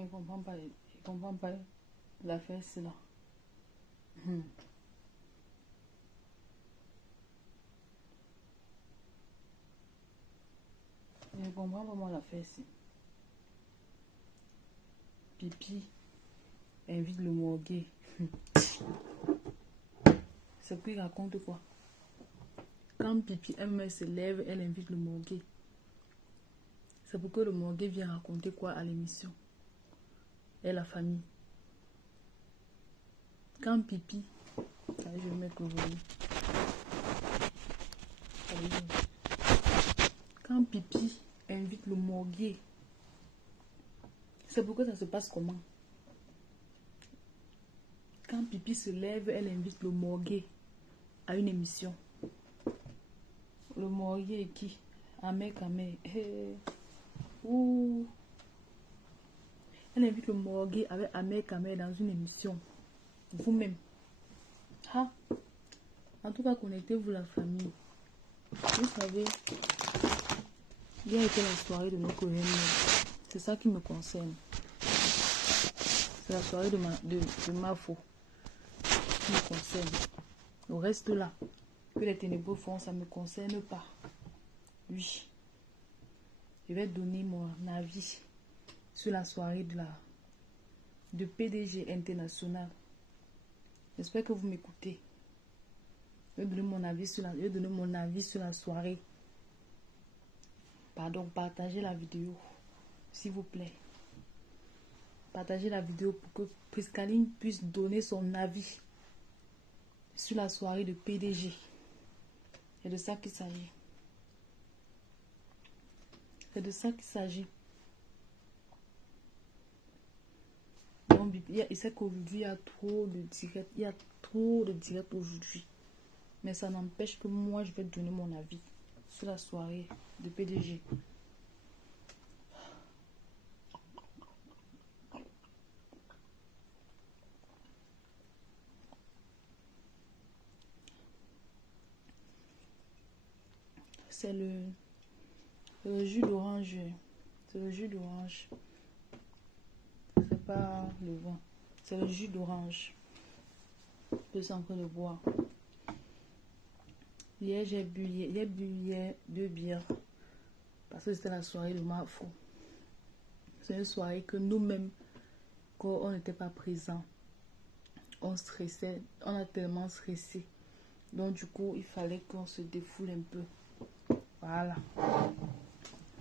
Il comprend pas, il comprend pas l'affaire, c'est là. Hmm. Il ne comprend pas moi l'affaire, c'est. Pipi invite le morgué. C'est qu'il raconte quoi? Quand Pipi elle se lève, elle invite le morgué. C'est pour que le morgué vienne raconter quoi à l'émission? Et la famille. Quand Pipi... Allez, je vais mettre le volume. Quand Pipi invite le morgué, c'est pour que ça se passe comment? Quand Pipi se lève, elle invite le morgué à une émission. Le morgué est qui? Ahmed Kamé. Ouh. Elle invite le morgué avec Ahmed Kamé dans une émission. Vous-même. Ah. En tout cas, connectez-vous la famille. Vous savez, hier était la soirée de nos Coréens. C'est ça qui me concerne. C'est la soirée de ma faux qui me concerne. Le reste là, que les ténébreux font, ça ne me concerne pas. Oui. Je vais donner mon avis sur la soirée de PDG International. J'espère que vous m'écoutez. Je vais donner mon avis sur la soirée. Pardon, partagez la vidéo, s'il vous plaît. Partagez la vidéo pour que Priscaline puisse donner son avis sur la soirée de PDG. C'est de ça qu'il s'agit. C'est de ça qu'il s'agit. Bon, il sait qu'aujourd'hui, il y a trop de directs. Il y a trop de directs aujourd'hui. Mais ça n'empêche que moi, je vais donner mon avis sur la soirée de PDG. C'est le jus d'orange. C'est le jus d'orange. C'est pas le vin. C'est le jus d'orange. Je suis en train de boire. Hier, j'ai bu hier 2 bières. Parce que c'était la soirée de ma fou. C'est une soirée que nous-mêmes, quand on n'était pas présents, on stressait. On a tellement stressé. Donc du coup, il fallait qu'on se défoule un peu. Voilà.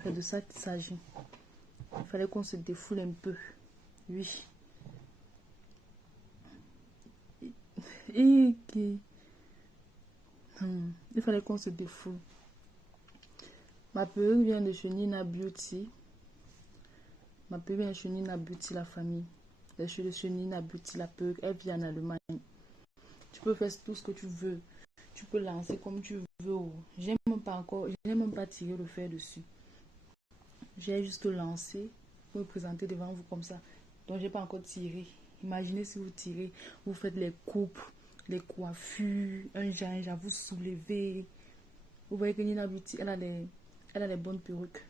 C'est de ça qu'il s'agit. Il fallait qu'on se défoule un peu. Oui. Il fallait qu'on se défoule. Ma perruque vient de chez Nina Beauty. Ma perruque vient de chez Nina Beauty, la famille. De chez Nina Beauty, la perruque, elle vient en Allemagne. Tu peux faire tout ce que tu veux. Tu peux lancer comme tu veux. J'ai même pas tiré le fer dessus. J'ai juste lancé pour me présenter devant vous comme ça. Donc j'ai pas encore tiré. Imaginez si vous tirez, vous faites les coupes, les coiffures, un ginge à vous soulever. Vous voyez que Nina Beauty, elle a les bonnes perruques.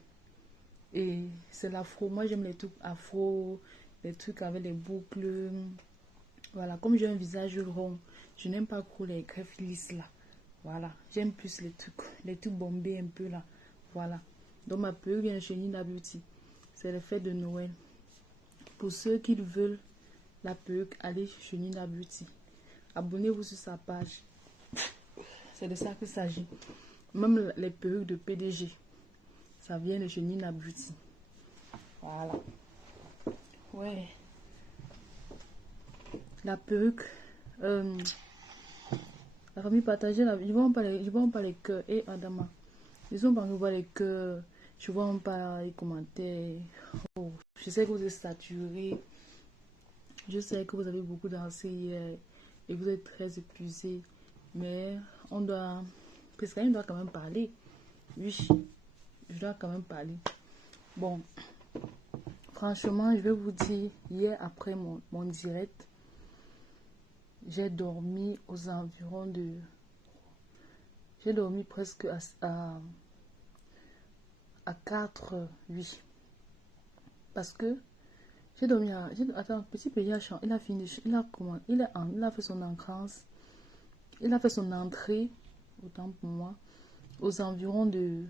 Et c'est l'afro. Moi j'aime les trucs afro, les trucs avec les boucles. Voilà, comme j'ai un visage rond, je n'aime pas trop les greffes lisses là. Voilà, j'aime plus les trucs bombés un peu là. Voilà. Donc ma perruque vient chez Nina Beauty. C'est le fête de Noël. Pour ceux qui veulent la perruque, allez chez Nina Beauty. Abonnez-vous sur sa page. C'est de ça qu'il s'agit. Même les perruques de PDG, ça vient de chez Nina Beauty. Voilà. Ouais. La perruque. La famille partagée, ils vont pas les cœurs. Et Adama, ils ont pas voir les cœurs. Je vois pas les commentaires. Oh, je sais que vous êtes saturés. Je sais que vous avez beaucoup dansé hier. Et vous êtes très épuisés. Mais on doit... Parce qu'on doit quand même parler. Oui, je dois quand même parler. Bon, franchement, je vais vous dire, hier après mon direct, j'ai dormi aux environs de... J'ai dormi presque à 4 heures, oui. Parce que J'ai dormi à... Attends, petit pays a chanté. Il a fini. Il a comment? Il a fait son entrance. Il a fait son entrée, autant pour moi, aux environs de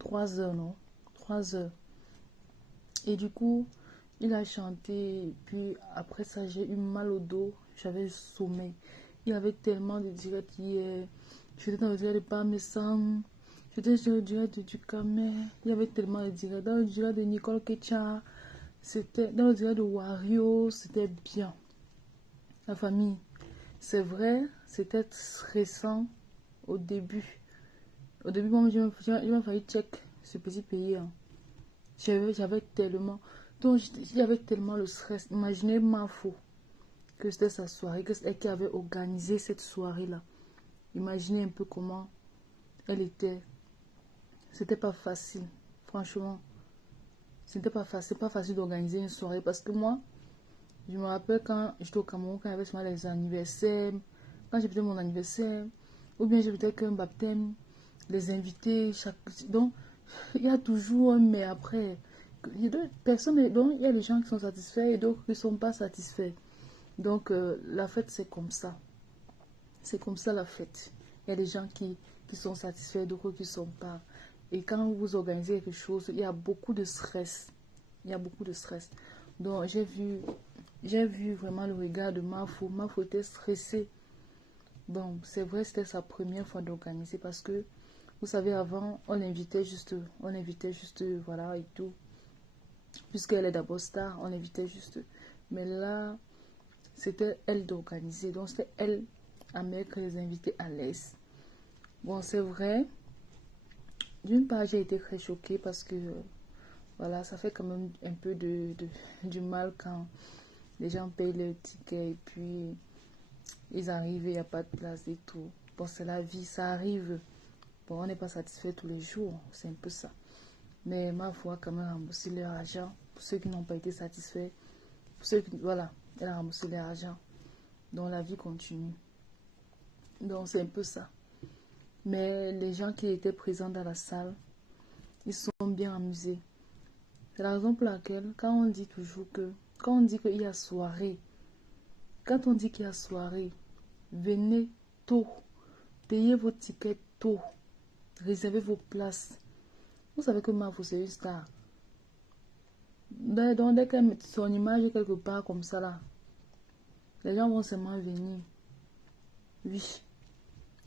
3 heures, non? 3 heures. Et du coup, il a chanté. Puis après ça, j'ai eu mal au dos. J'avais sommeil. Il y avait tellement de directs hier. J'étais dans le direct de Parmesan. J'étais dans le direct du Camet. Il y avait tellement de directs. Dans le direct de Nicole Ketcha. C'était dans le direct de Wario. C'était bien. La famille. C'est vrai, c'était stressant au début. Au début, moi, je m'a fallu check ce petit pays. Hein. J'avais tellement. Donc, j'avais tellement le stress. Imaginez ma faux que c'était sa soirée, que c'est elle qui avait organisé cette soirée-là. Imaginez un peu comment elle était. C'était pas facile, franchement. C'était pas facile d'organiser une soirée parce que moi, je me rappelle quand j'étais au Cameroun, quand il y avait souvent les anniversaires, quand j'ai fêté mon anniversaire, ou bien j'ai peut-être qu'un baptême, les invités, donc il y a toujours un mais après. Il y a d'autres personnes, donc il y a des gens qui sont satisfaits et d'autres qui ne sont pas satisfaits. Donc la fête c'est comme ça. C'est comme ça la fête. Il y a des gens qui sont satisfaits, d'autres qui ne sont pas. Et quand vous organisez quelque chose, il y a beaucoup de stress. Il y a beaucoup de stress. Donc j'ai vu vraiment le regard de Mafo. Mafo était stressée. Bon, c'est vrai, c'était sa première fois d'organiser parce que, vous savez, avant, on l'invitait juste, voilà, et tout. Puisqu'elle est d'abord star, on l'invitait juste. Mais là, c'était elle d'organiser. Donc, c'était elle à mettre les invités à l'aise. Bon, c'est vrai. D'une part, j'ai été très choquée parce que, voilà, ça fait quand même un peu du mal quand les gens payent le ticket et puis ils arrivent et il n'y a pas de place et tout. Bon, c'est la vie, ça arrive. Bon, on n'est pas satisfait tous les jours, c'est un peu ça. Mais ma foi, quand même, rembourser leur argent. Pour ceux qui n'ont pas été satisfaits, pour ceux qui, voilà, elle a remboursé leur argent. Donc la vie continue. Donc c'est un peu ça. Mais les gens qui étaient présents dans la salle, ils sont bien amusés. C'est la raison pour laquelle, quand on dit toujours que, quand on dit qu'il y a soirée, quand on dit qu'il y a soirée, venez tôt, payez vos tickets tôt, réservez vos places. Vous savez que Mafo, c'est une star. Donc, dès qu'elle met son image est quelque part comme ça là, les gens vont seulement venir. Oui,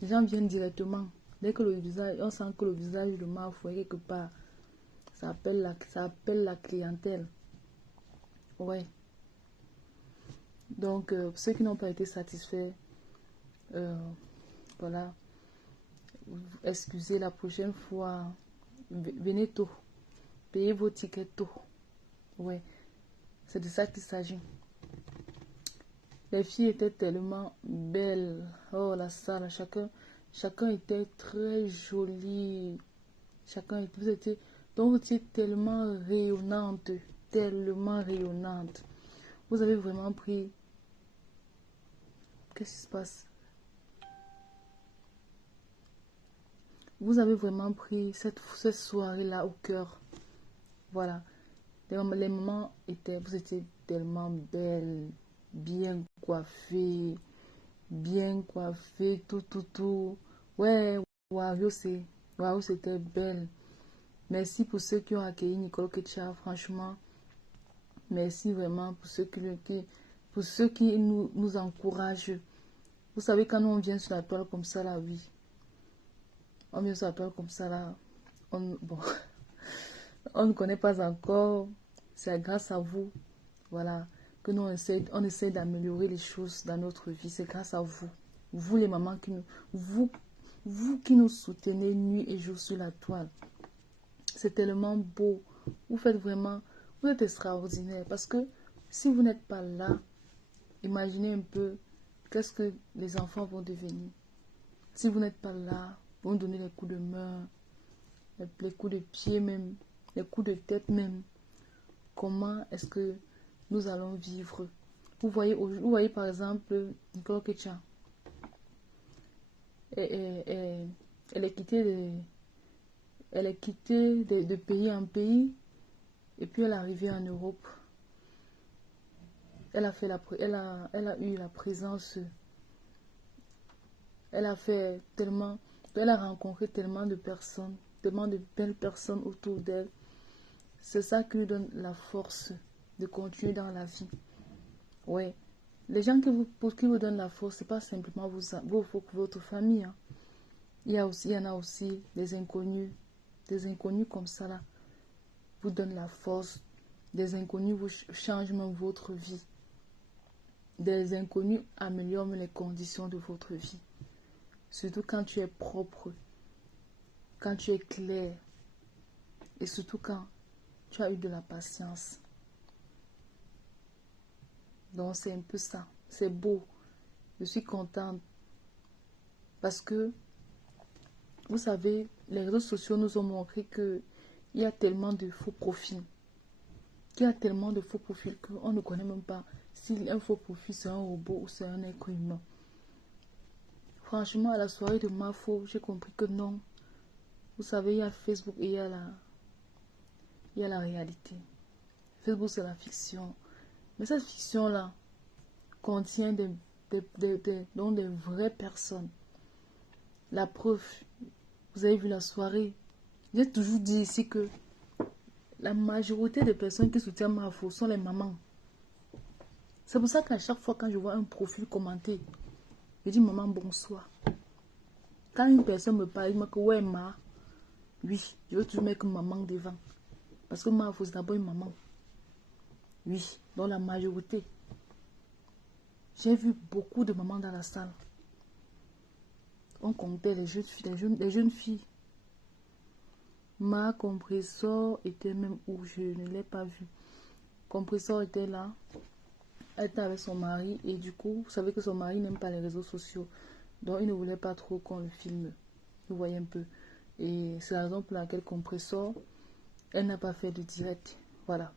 les gens viennent directement. Dès que le visage, on sent que le visage de Mafo est quelque part, ça appelle la clientèle. Ouais. Donc, ceux qui n'ont pas été satisfaits, euh, voilà, excusez la prochaine fois, venez tôt, payez vos tickets tôt. Ouais, c'est de ça qu'il s'agit. Les filles étaient tellement belles. Oh, la salle, chacun était très joli. Vous étiez, donc vous étiez tellement rayonnante, tellement rayonnante. Vous avez vraiment pris, qu'est-ce qui se passe? Vous avez vraiment pris cette soirée-là au cœur. Voilà. Les moments étaient, vous étiez tellement belles, bien coiffée, tout. Ouais, Waouh, c'était belle. Merci pour ceux qui ont accueilli Nicole Ketcha, franchement. Merci vraiment pour ceux qui nous encouragent. Vous savez, quand on vient sur la toile comme ça, là, oui. On vient sur la toile comme ça, là. Bon, on ne connaît pas encore. C'est grâce à vous. Voilà. Que nous, on essaie d'améliorer les choses dans notre vie. C'est grâce à vous. Vous, les mamans, vous qui nous soutenez nuit et jour sur la toile. C'est tellement beau. Vous faites vraiment, vous êtes extraordinaire. Parce que si vous n'êtes pas là, imaginez un peu qu'est-ce que les enfants vont devenir. Si vous n'êtes pas là, vous donnez les coups de main, les coups de pied même, les coups de tête même. Comment est-ce que nous allons vivre? Vous voyez par exemple Nicole Ketcha. Elle est quittée de pays en pays et puis elle est arrivée en Europe. Elle a fait elle a eu la présence. Elle a fait tellement, elle a rencontré tellement de personnes, tellement de belles personnes autour d'elle. C'est ça qui lui donne la force de continuer dans la vie. Ouais. Les gens qui vous donnent la force, c'est pas simplement votre famille. Hein. Il y en a aussi des inconnus comme ça là, vous donnent la force. Des inconnus vous changent même votre vie. Des inconnus améliorent les conditions de votre vie. Surtout quand tu es propre, quand tu es clair, et surtout quand tu as eu de la patience. Donc c'est un peu ça. C'est beau. Je suis contente. Parce que, vous savez, les réseaux sociaux nous ont montré qu'il y a tellement de faux profils. Qu'il y a tellement de faux profils qu'on ne connaît même pas si un faux profil c'est un robot ou c'est un être humain. Franchement, à la soirée de Mafo, j'ai compris que non. Vous savez, il y a Facebook et il y a la réalité. Facebook, c'est la fiction. Mais cette fiction-là contient donc des vraies personnes. La preuve, vous avez vu la soirée. J'ai toujours dit ici que la majorité des personnes qui soutiennent Mafo sont les mamans. C'est pour ça qu'à chaque fois quand je vois un profil commenté, je dis maman bonsoir. Quand une personne me parle, il me dit ouais ma, oui, je veux toujours mettre maman devant. Parce que Mafo c'est d'abord une maman. Oui, dans la majorité. J'ai vu beaucoup de mamans dans la salle. On comptait les jeunes filles. Ma compresseur était même où je ne l'ai pas vu. Compresseur était là. Elle était avec son mari. Et du coup, vous savez que son mari n'aime pas les réseaux sociaux. Donc, il ne voulait pas trop qu'on le filme. Vous voyez un peu. Et c'est la raison pour laquelle compresseur, elle n'a pas fait de direct. Voilà.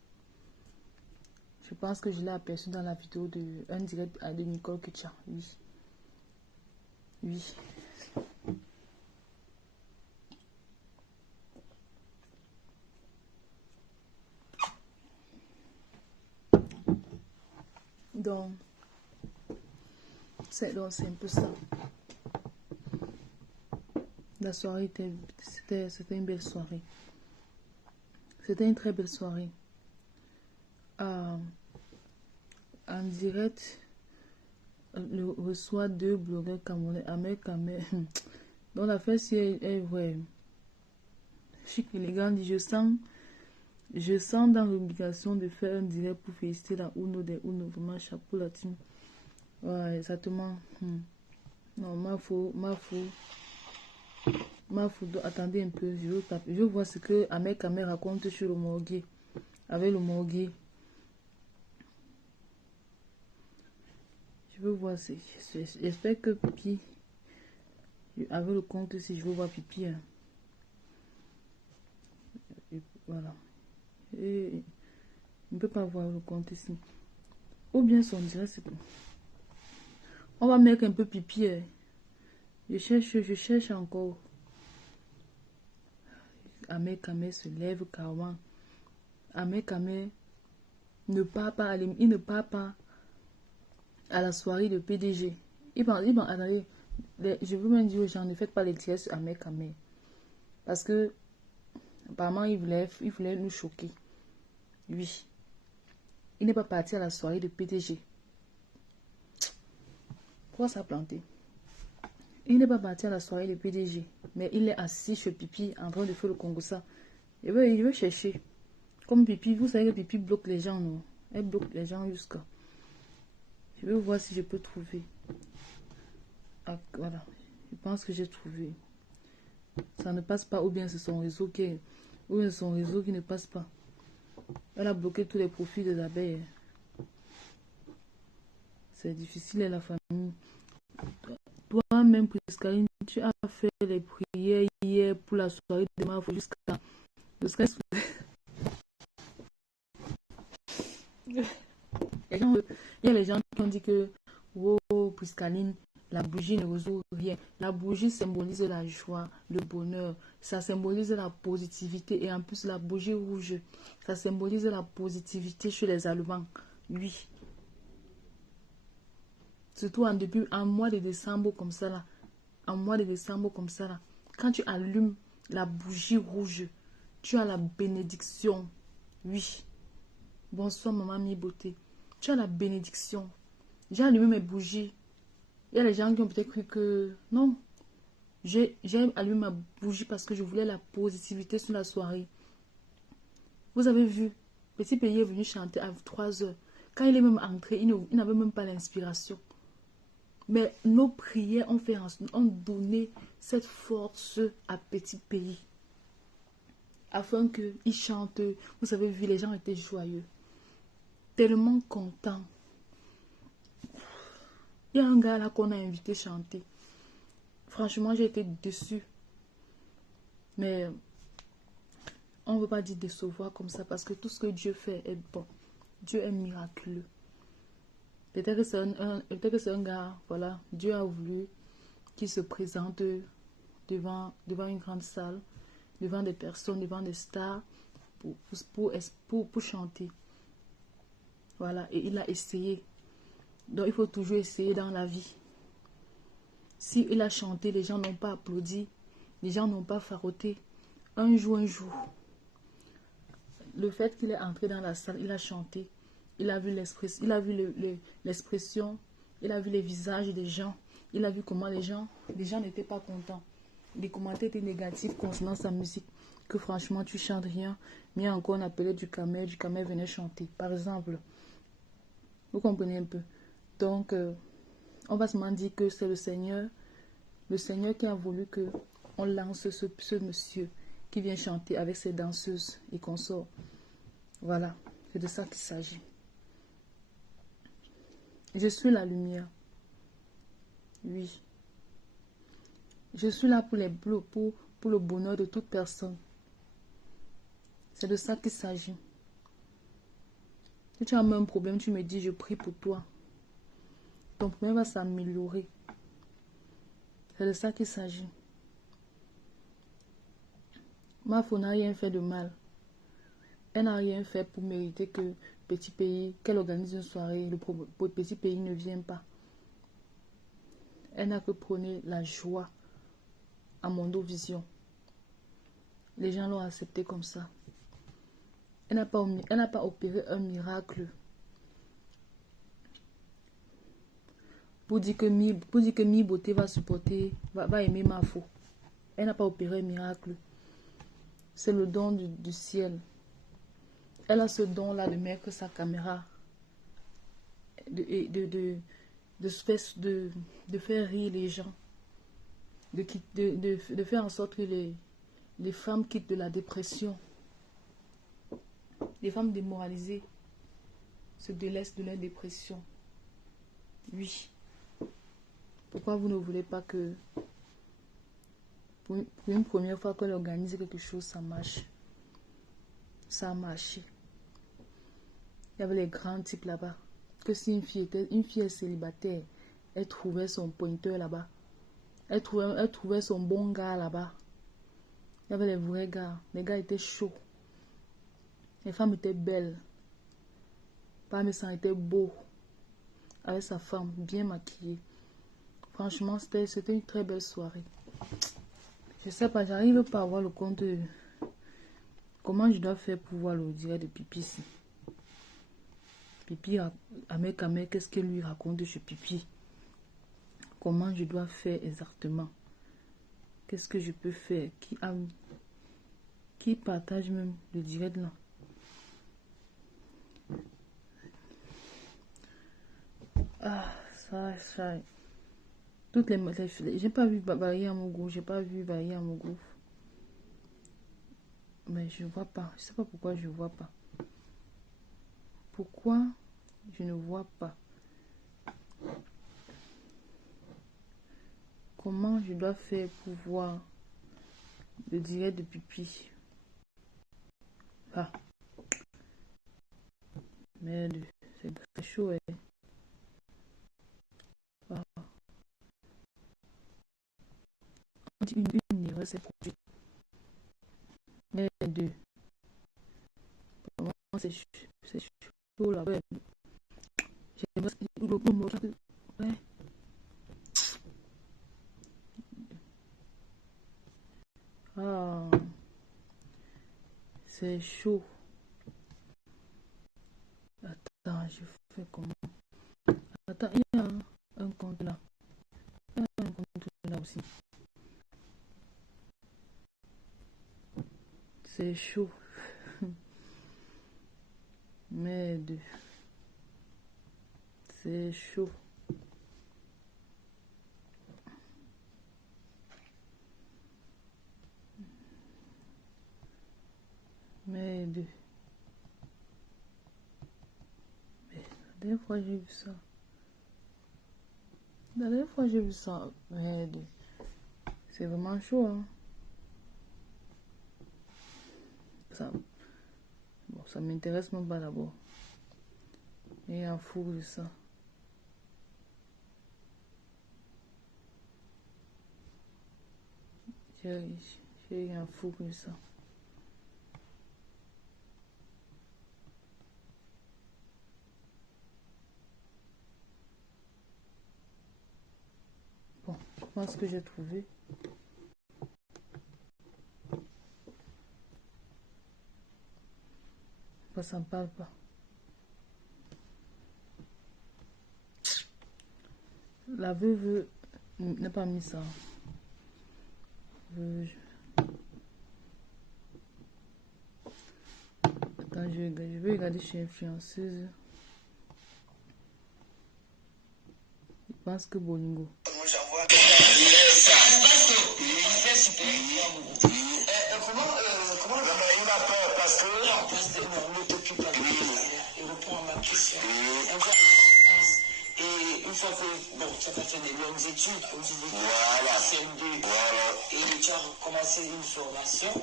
Je pense que je l'ai aperçu dans la vidéo de un direct de Nicole Kitcha. Oui. Oui. Donc, c'est un peu ça. La soirée c'était une belle soirée. C'était une très belle soirée. En direct, je reçois 2 blogueurs camerounais, Ahmed Kamel. Donc la fête est vraie. Chic élégant dit je sens dans l'obligation de faire un direct pour féliciter la Uno des Uno. Vraiment chapeau la team. Ouais, exactement. Non, attendez un peu, je veux voir ce que Ahmed Kamel raconte sur le morgue. Avec le morgue. Je veux voir, j'espère que Pipi, avec le compte, si je veux voir Pipi, hein. Et voilà. Et on ne peut pas voir le compte ici. Ou bien son direct, c'est bon. On va mettre un peu Pipi. Hein. Je cherche encore. Ahmed Kamel se lève carrément. Ahmed Kamel ne part pas, il ne part pas à la soirée de PDG. Attendez, je veux même dire aux gens, ne faites pas les tiers sur Ahmed Kamel. Parce que, apparemment, il voulait nous choquer. Oui. Il n'est pas parti à la soirée de PDG. Pourquoi ça a planté? Il n'est pas parti à la soirée de PDG. Mais il est assis chez Pipi en train de faire le Congossa. Il veut chercher. Comme Pipi, vous savez que Pipi bloque les gens, non? Elle bloque les gens jusqu'à... Je vais voir si je peux trouver. Ah, voilà. Je pense que j'ai trouvé. Ça ne passe pas ou bien c'est son réseau qui ne passe pas. Elle a bloqué tous les profils des abeilles. C'est difficile à la famille. Toi-même, Priscaline, tu as fait les prières hier pour la soirée de Mafo jusqu'à... Il y a les gens qui ont dit que oh, Priscaline, la bougie ne résout rien. La bougie symbolise la joie, le bonheur. Ça symbolise la positivité. Et en plus, la bougie rouge, ça symbolise la positivité chez les Allemands. Oui. Surtout en mois de décembre comme ça là. En mois de décembre comme ça là. Quand tu allumes la bougie rouge, tu as la bénédiction. Oui. Bonsoir maman mi beauté. Tu as la bénédiction. J'ai allumé mes bougies. Il y a des gens qui ont peut-être cru que... Non. J'ai allumé ma bougie parce que je voulais la positivité sur la soirée. Vous avez vu, Petit Pays est venu chanter à 3 heures. Quand il est même entré, il n'avait même pas l'inspiration. Mais nos prières ont donné cette force à Petit Pays. Afin qu'il chante. Vous avez vu, les gens étaient joyeux. Tellement contents. Il y a un gars là qu'on a invité chanter. Franchement, j'ai été déçue. Mais on ne veut pas dire décevoir comme ça parce que tout ce que Dieu fait est bon. Dieu est miraculeux. Peut-être que c'est un gars, voilà, Dieu a voulu qu'il se présente devant une grande salle, devant des personnes, devant des stars, pour chanter. Voilà, et il a essayé. Donc il faut toujours essayer dans la vie. Si il a chanté, les gens n'ont pas applaudi, les gens n'ont pas faroté. Un jour, le fait qu'il est entré dans la salle, il a chanté. Il a vu l'expression, il a vu les visages des gens. Il a vu comment les gens n'étaient pas contents. Les commentaires étaient négatifs concernant sa musique. Que franchement, tu chantes rien. Mais encore, on appelait du Camel venait chanter. Par exemple, vous comprenez un peu. Donc, on va seulement dire que c'est le Seigneur qui a voulu que on lance ce monsieur qui vient chanter avec ses danseuses et consorts. Voilà, c'est de ça qu'il s'agit. Je suis la lumière. Oui. Je suis là pour le bonheur de toute personne. C'est de ça qu'il s'agit. Si tu as un problème, tu me dis, je prie pour toi. Ton problème va s'améliorer. C'est de ça qu'il s'agit. Ma fille n'a rien fait de mal. Elle n'a rien fait pour mériter que Petit Pays, qu'elle organise une soirée, le Petit Pays ne vient pas. Elle n'a que prôné la joie à Mondo Vision. Les gens l'ont accepté comme ça. Elle n'a pas opéré un miracle pour dire que Mi Beauté va supporter, va aimer ma faux. Elle n'a pas opéré un miracle. C'est le don du ciel. Elle a ce don-là de mettre sa caméra, de faire rire les gens, de faire en sorte que les femmes quittent de la dépression. Les femmes démoralisées se délaissent de leur dépression. Oui. Pourquoi vous ne voulez pas que pour une première fois qu'on organise quelque chose, ça marche? Ça a marché. Il y avait les grands types là-bas. Que si une fille est célibataire, elle trouvait son pointeur là-bas. Elle trouvait son bon gars là-bas. Il y avait les vrais gars. Les gars étaient chauds. Les femmes étaient belles. Parmi ça était beau. Avec sa femme bien maquillée. Franchement, c'était une très belle soirée. Je sais pas, j'arrive pas à voir le compte. Comment je dois faire pour voir le direct de Pipi ici. Pipi, Amé, qu'est-ce qu'elle lui raconte chez Pipi? Comment je dois faire exactement? Qu'est-ce que je peux faire? Qui partage même le direct là? Ah, ça. Toutes les j'ai pas vu Barry Amougou, j'ai pas vu Barry Amougou. Mais je vois pas. Je sais pas pourquoi je vois pas. Pourquoi je ne vois pas? Comment je dois faire pour voir le direct de Pipi? Ah. Merde, c'est chaud, hein. Ah. Une erreur s'est produite. Merde. C'est chaud là. Ouais. Ouais. Ah, c'est chaud. Attends, je fais comment? Attends, il y a un compte là. Il y a un compte là aussi. C'est chaud. Merde. C'est chaud. Merde. Mais la dernière fois j'ai vu ça. La dernière fois j'ai vu ça. Merde. C'est vraiment chaud, hein. Ça, bon, ça m'intéresse même pas d'abord. Et un fou de ça. J'ai un fou de ça. Bon, je pense que j'ai trouvé. Ça me parle pas. La veuve n'a pas mis ça. Attends, je vais regarder chez influenceuse. Je pense que Bolingo. Comment il a peur parce que ne t'occupe pas de il répond à ma question. Et une fois que tu as fait des longues études, comme tu dis, voilà. CM2, voilà. Et tu as commencé une formation.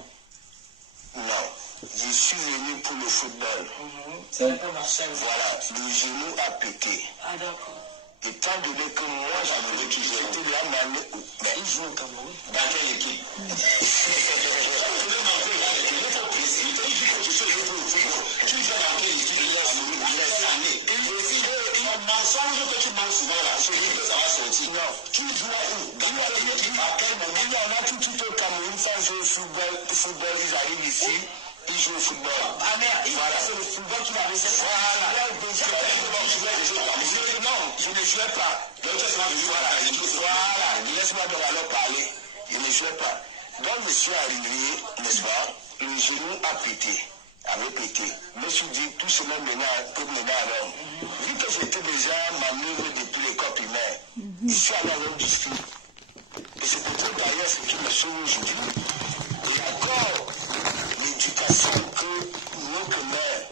Non, je suis venu pour le football. Ça n'a pas marché. Voilà, le genou a pété. Ah d'accord. Étant donné que moi, j'avais toujours été là, mais il joue au Cameroun. Dans quelle équipe? Mensonge que tu manges souvent là, je dis que ça va sortir. Non, tu joues où? Dans quelle équipe? À quel moment? Il y en a tout au Cameroun, ça joue au football, ils arrivent ici. Il joue au football. Ah merde, voilà. C'est le football qui m'a laissé. Voilà. Non, je ne jouais pas. Donc, voilà. Laisse-moi donc alors parler. Je ne jouais pas. Donc, je suis arrivé, n'est-ce pas? Le genou a pété. Avait pété. Je me suis dit, tout cela peut mener à l'homme. Vu que j'étais déjà manœuvre depuis les corps primaires, je suis allé à l'industrie. Et c'est peut-être d'ailleurs ce qui me sauve aujourd'hui. Et encore, l'éducation que nos mères,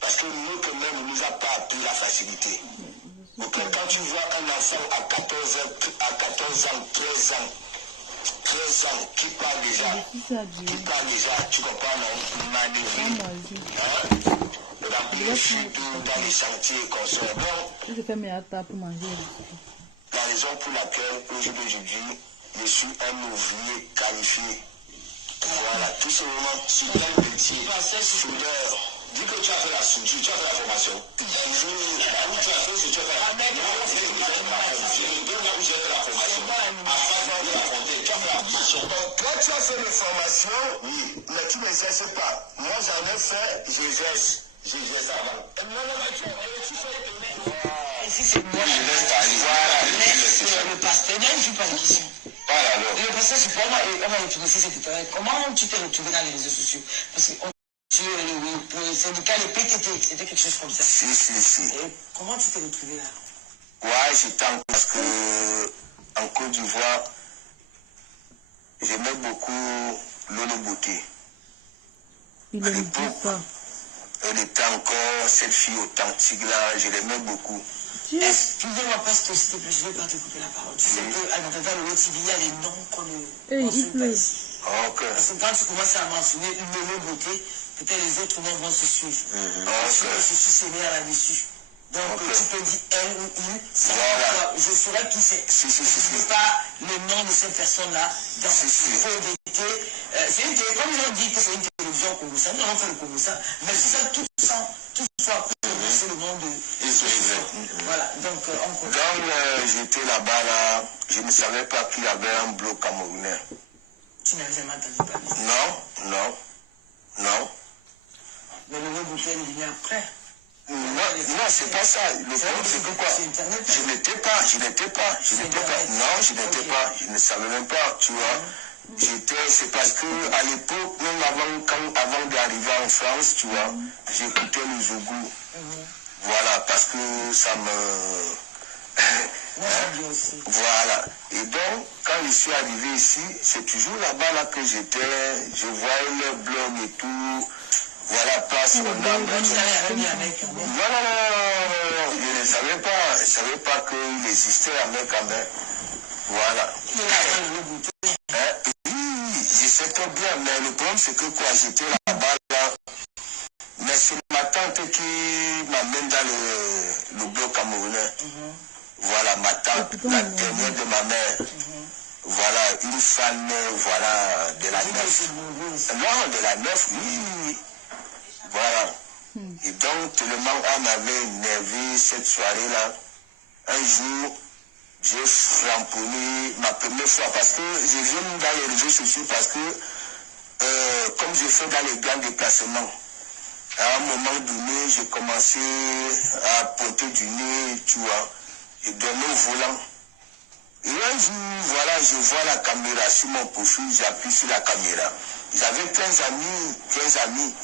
parce que nos mères ne nous a pas appris la facilité. Donc quand tu vois un enfant à 14 ans, 13 ans, qui parle déjà, tu comprends, non? Manœuvrer, remplir le sud dans les chantiers qu'on se bon. Je fais mes attaques pour manger. La raison pour laquelle aujourd'hui, je suis un ouvrier qualifié. Voilà, tout ce moment, sur quel métier? Soudeur. Dis que tu as fait la soudure, tu as fait la formation. Où tu as fait ce que tu as fait? Là où j'ai fait la formation. Tu as fait la formation. Quand tu as fait la formation, oui, mais tu n'exerces pas. Moi, j'en ai fait, j'exerce. J'exerce avant. Tu fais. Ici, c'est moi. Je laisse parler. Voilà. Le pasteur, il n'y a une pas de question. Le pasteur, c'est pour moi, on va utiliser cette étoile. Comment tu t'es retrouvé dans les réseaux sociaux? Parce que pour le syndicat, le PTT, c'était quelque chose comme ça. Si. Et comment tu t'es retrouvé là? Ouais, j'étais parce que en Côte d'Ivoire, j'aimais beaucoup Lolo Beauté. Il aime tout ça. Elle était encore cette fille authentique là, je l'aimais beaucoup. Excusez-moi parce que s'il te plaît, je ne vais pas te couper la parole. Tu sais qu'à l'intérieur de l'autre, il y a des noms qu'on ne consulte pas ici. Parce que quand tu commences à mentionner une Lolo Beauté, peut-être les autres noms vont se suivre. Tu vas se succéder là-dessus. Donc tu peux dire elle ou il, je saurais qui c'est. Je ne sais pas le nom de cette personne-là. Donc il faut éviter. C'est une télé, comme ils ont dit que c'est une télévision Congo, ça, nous avons fait le Congo, ça. Mais si ça, tout soit c'est le nom de. Voilà, donc on continue. Donc j'étais là-bas, là, je ne savais pas qu'il y avait un bloc camerounais. Tu n'avais jamais entendu parler? Non, non, non. Mais le bouteille est venu après? Non, c'est pas ça. Le problème, c'est que quoi? Je n'étais pas. Non, je n'étais pas. Je ne savais même pas, tu vois. C'est parce que à l'époque, même avant d'arriver en France, tu vois, j'écoutais le zougou. Voilà, parce que ça me... Voilà. Et donc, quand je suis arrivé ici, c'est toujours là-bas là que j'étais. Je voyais le blog et tout. Voilà, place mon âme. Non, je ne savais pas qu'il existait un mec quand même. Voilà. Oui, je sais très bien, mais le problème c'est que quoi, j'étais là-bas là. Mais c'est ma tante qui m'amène dans le bloc camerounais. Voilà, ma tante, la dernière de ma mère. Voilà, une fan, voilà, de la neuf. Non, de la neuf, oui. Voilà. Et donc, tellement on m'avait énervé cette soirée-là. Un jour, j'ai framponné ma première fois parce que je viens dans les réseaux sociaux parce que, comme je fais dans les grands déplacements, à un moment donné, j'ai commencé à pointer du nez, tu vois, et donner au volant. Et un jour, voilà, je vois la caméra sur mon profil, j'appuie sur la caméra. J'avais 15 amis.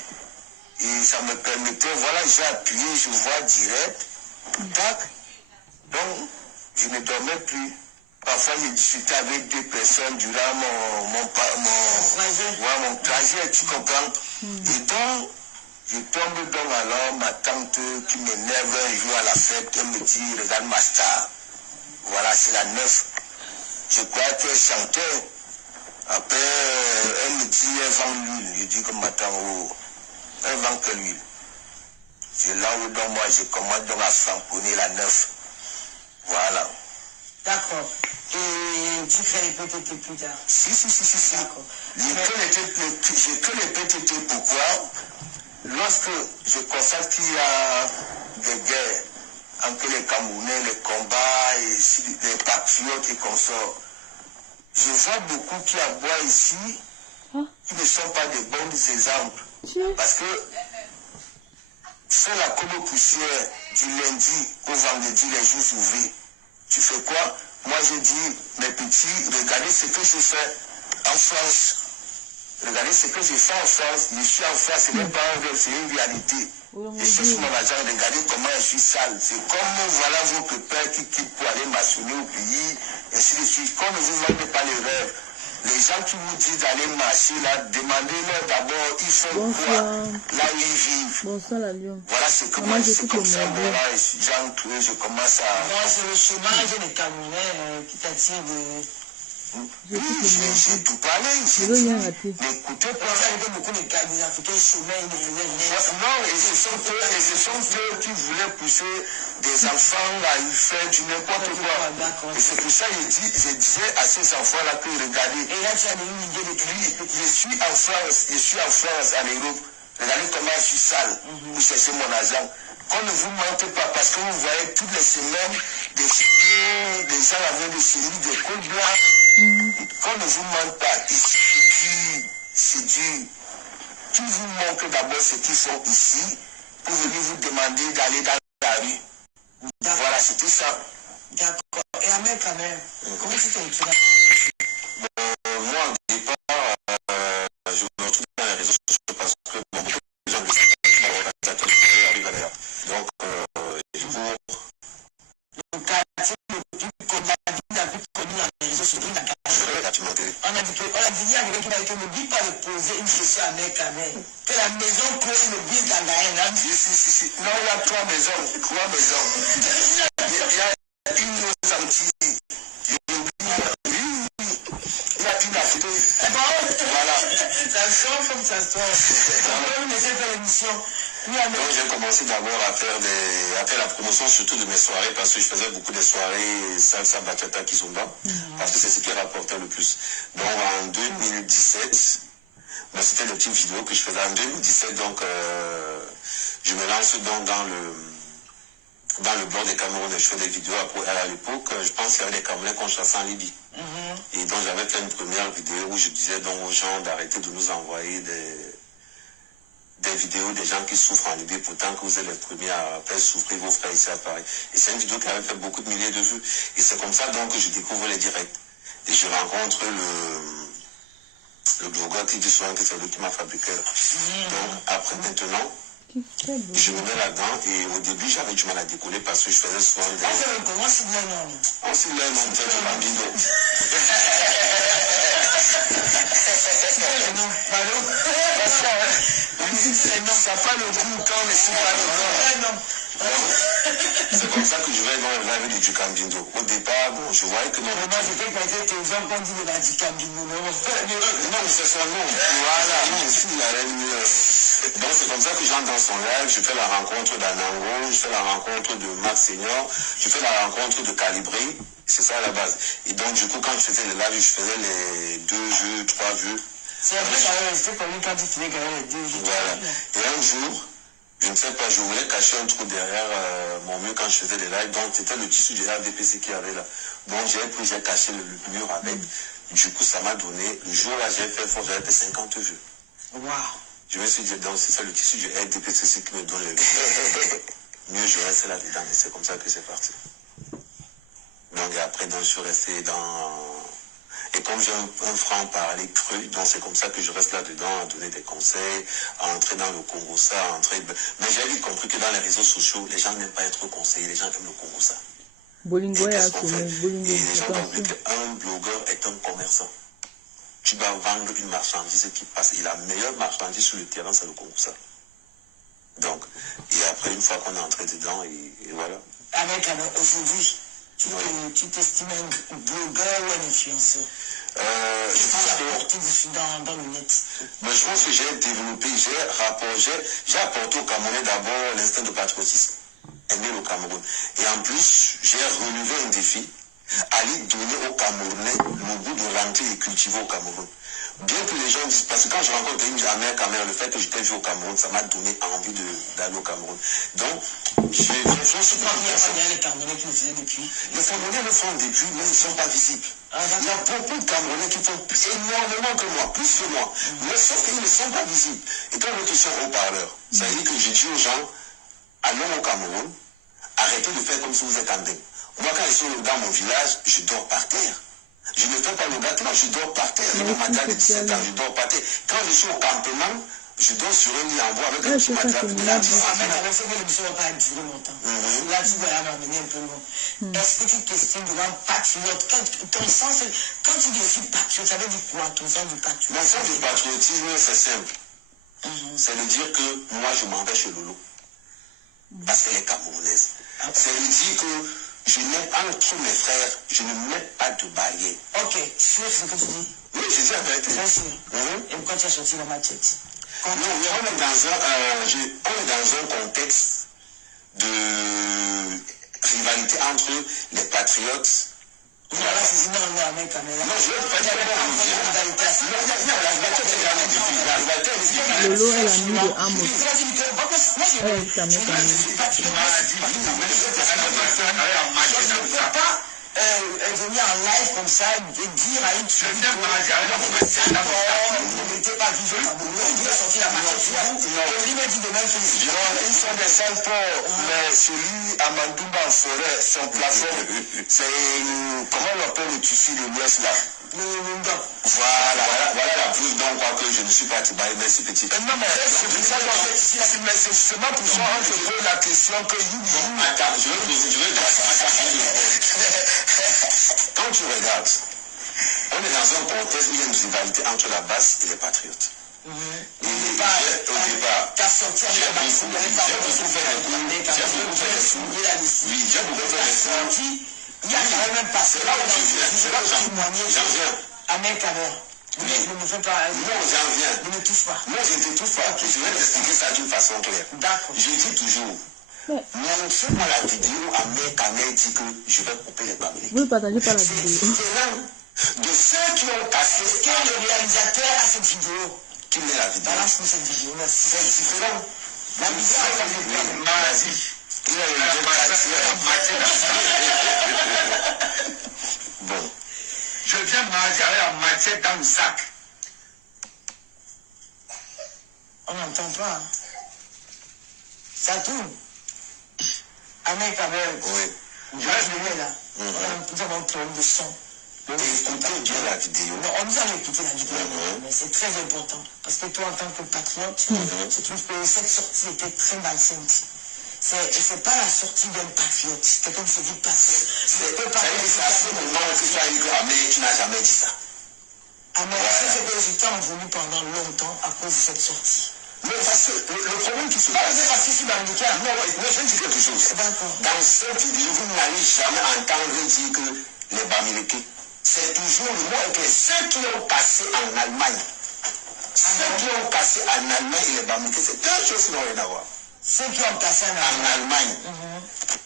Et ça me permettait, voilà, j'ai appuyé, je vois direct, tac. Donc, je ne dormais plus. Parfois, j'ai discuté avec deux personnes durant mon trajet, tu comprends. Et donc, je tombe donc alors, ma tante qui m'énerve un jour à la fête, elle me dit, regarde ma star. Voilà, c'est la neuf. Je crois qu'elle chantait. Après, elle me dit, elle vend l'huile. Je dis que m'attends, elle vend que l'huile. C'est là où donc moi je commence donc à framponner la neuf. Voilà. D'accord. Et tu fais les PTT plus tard? Si. D'accord. J'ai que les PTT. Pourquoi? Lorsque je constate qu'il y a des guerres entre les Camerounais, les combats, et les patriotes et consorts, je vois beaucoup qui aboient ici, qui ne sont pas des bons exemples. Parce que faire la colle poussière du lundi au vendredi, les jours ouvrés, tu fais quoi? Moi, je dis, mes petits, regardez ce que je fais en France. Regardez ce que je fais en France. Je suis en France, ce n'est pas un rêve, c'est une réalité. Je suis sur mon agent, regardez comment je suis sale. C'est comme, voilà, votre père qui quitte pour aller maçonner au pays, ainsi de suite. Quand ne vous vendez pas les rêves, les gens qui vous disent d'aller marcher là, demandez-leur d'abord, ils font quoi là où ils vivent. Bonsoir la Lyon. Voilà, c'est que moi, c'est comme ça, voilà, j'entre, je commence à... Non, c'est le chômage des Camerounais qui t'attire de... Oui, j'ai tout parlé. N'écoutez pas. Vous avez beaucoup de Africains chômeurs, ils ne faisaient rien. Non, et ce sont eux qui voulaient pousser des enfants à y faire du n'importe quoi. Et c'est pour ça que je disais à ces enfants-là que regardez. Et là, tu as une idée de lui. Je suis en France, en Europe. Regardez comment je suis sale pour chercher mon argent. Qu'on ne vous mente pas, parce que vous voyez toutes les semaines des photos, des gens avec des chemises, des cols blancs. Qu'on ne vous mente pas, ici c'est dur. Qui vous montre d'abord ce qu'ils font ici pour venir vous demander d'aller dans la rue. Voilà, c'est tout ça. D'accord. Et Ahmed, quand même, comment tu t'es retrouvé? Moi, au départ, je me retrouve dans les réseaux sociaux parce que beaucoup de gens le savent. Donc, le quartier le plus connu, la plus connue dans les réseaux sociaux, on a dit qu'il y a quelqu'un qui m'a dit que ne dis pas de poser une question à mec à mec. Que la maison pose le bien dans la haine. Si. Non, il y a 3 maisons. Il y a une aux Antilles. Il y a une Afrique. Voilà. Ça sort comme ça sort. On va essayer de faire l'émission. Donc j'ai commencé d'abord à faire la promotion surtout de mes soirées parce que je faisais beaucoup de soirées salsa bachata qui sont dans parce que c'est ce qui rapportait le plus. Donc en 2017, c'était le type vidéo que je faisais en 2017, donc je me lance donc dans dans le bord des Camerounais, je fais des vidéos. À l'époque, je pense qu'il y avait des Camerounais qu'on chassait en Libye. Et donc j'avais fait une première vidéo où je disais donc aux gens d'arrêter de nous envoyer des vidéos des gens qui souffrent en Libye, pourtant que vous êtes les premiers à faire souffrir vos frères ici à Paris. Et c'est une vidéo qui avait fait beaucoup de milliers de vues. Et c'est comme ça donc que je découvre les directs. Et je rencontre le blogueur qui dit souvent que c'est lui qui m'a fabriqué. Donc après maintenant, je me mets là-dedans et au début j'avais du mal à décoller parce que je faisais souvent des... Comment c'est bien non? On s'y lève, on fait du bambino. Ça n'a pas le goût quand mais c'est pas le goût. C'est comme ça que je vais dans le live du Cambindo. Au départ, bon, je voyais que... Moi, je fais passer tes gens quand dit le Cambindo. Non, c'est son nom. Voilà, non, si, il a mieux. Donc, c'est comme ça que j'entre dans son live. Je fais la rencontre d'Anango, je fais la rencontre de Max Senior, je fais la rencontre de Calibré. C'est ça à la base. Et donc, du coup, quand je faisais les lives, je faisais les 2 vues, 3 vues. C'est vrai que j'avais resté pour lui quand il faisait les 2 vues. Voilà. Et un jour, je ne sais pas, je voulais cacher un trou derrière mon mur quand je faisais les lives. Donc, c'était le tissu du RDPC qu'il y avait là. Donc, j'ai caché le mur avec. Du coup, ça m'a donné, le jour là, j'ai fait 50 vues. Waouh. Je me suis dit, donc, si c'est le tissu du RDPC qui me donne le mieux, je reste là-dedans. Et c'est comme ça que c'est parti. Donc, après, donc, je suis resté dans... Et comme j'ai un franc-parler cru, donc c'est comme ça que je reste là-dedans à donner des conseils, à entrer dans le Congossa, à entrer... Mais j'ai vite compris que dans les réseaux sociaux, les gens n'aiment pas être conseillés, les gens aiment le Congossa. Bolingo et qu'est-ce qu'on fait? Et les gens ont vu qu'un blogueur est un commerçant. Tu vas vendre une marchandise qui passe. Et la meilleure marchandise sur le terrain, c'est le Congossa. Donc, et après, une fois qu'on est entré dedans, et voilà. Avec aujourd'hui, tu t'estimes un blogueur ou un influenceur? Je pense dans le net. Mais je pense que j'ai développé, j'ai apporté au Camerounais d'abord l'instinct de patriotisme, aimer le Cameroun. Et en plus, j'ai relevé un défi, aller donner aux Camerounais le goût de rentrer et cultiver au Cameroun. Bien que les gens disent, parce que quand je rencontre une Américaine, le fait que j'étais vu au Cameroun, ça m'a donné envie d'aller au Cameroun. Donc, je suis pas les Camerounais qui le faisaient depuis. Les Camerounais le font depuis, mais ils ne sont pas visibles. Il y a beaucoup de Camerounais qui font énormément que moi, plus que moi. Mais sauf qu'ils ne sont pas visibles. Et quand je suis haut-parleur, ça veut dire que je dis aux gens, allons au Cameroun, arrêtez de faire comme si vous êtes en bain. Moi, quand je suis dans mon village, je dors par terre. Je ne fais pas le gâteau, je dors par terre. Avec mon matelas de 17 ans, je dors par terre. Quand je suis au campement, je dors sur un lit en bois avec un petit matelas de 10 ans. Là, tu vas m'amener un peu loin. Est-ce que tu t'estimes vraiment patriote? Ton sens, quand tu dis aussi patriote, ça veut dire quoi, ton sens du patriotisme? Mon sens du patriotisme, c'est simple. C'est de dire que moi, je m'en vais chez Lolo. Parce qu'elle est camerounaise. C'est de dire que je n'aime entre mes frères, je ne mets pas de barrière. Ok, c'est ce que tu dis. Oui, je dis la vérité. Et pourquoi tu as sorti la machette? Non, mais on est dans un contexte de rivalité entre les patriotes. Voilà, c'est sinon on est à Mecca. Non, je veux pas dire la Lolo est l'ami de Amos. Venir en live comme ça et dire à une fille ne mettez pas vivre au Cameroun. Il doit sortir la machette. Et lui me dit de même ils sont des sales porcs, mais celui à Mandumba en forêt, son plafond, c'est comment on appelle le tissu de l'Ouest là? Voilà la preuve donc quoi que je ne suis pas Tibaï, merci petit. Non mais c'est pour ça mais c'est justement pour ça que je pose la question que attends, je vais quand tu regardes, on est dans un contexte où il y a une rivalité entre la base et les patriotes. Au départ, il y a quand même passé là où je témoigner à Mecca. Ne me fais pas. Non, j'en viens. Ne me touche pas. Non, je ne te touche pas. Je vais t'expliquer ça d'une façon claire. D'accord. Je dis toujours. Montre-moi la vidéo à Mecca dit que je vais couper les babelés. Vous ne partagez pas la vidéo. C'est différent de ceux qui ont cassé. Est-ce que le réalisateur a cette vidéo? Qui met la vidéo? Balance-moi cette vidéo. C'est différent. La vidéo a fait maladie. Il a une quartier. Bon. Je viens manger avec la machette dans le sac. On n'entend pas. Hein. Ça tourne. Avec oui. Je reste venu là. Nous avons un problème de son. Écoutez bien la vidéo. Non, on nous a écouté la vidéo, mais c'est très important. Parce que toi, en tant que patriote, je trouve que cette sortie était très malsaine. C'est pas la sortie d'un patriote. C'est comme se dit patriote. C'est à ce moment que tu as dit que Amé, tu n'as jamais dit ça. Amé, c'est que j'étais en voulu pendant longtemps à cause de cette sortie. Mais parce que le problème qui se passe, c'est parce que je suis dans le cas. Non, je vais dire quelque chose. Dans cette vidéo, vous n'allez jamais entendre dire que les Bamileke, c'est toujours le mot que ceux qui ont passé en Allemagne. Ceux qui ont passé en Allemagne et les Bamileke, c'est deux choses qui n'ont rien à voir. Ceux qui ont passé en Allemagne.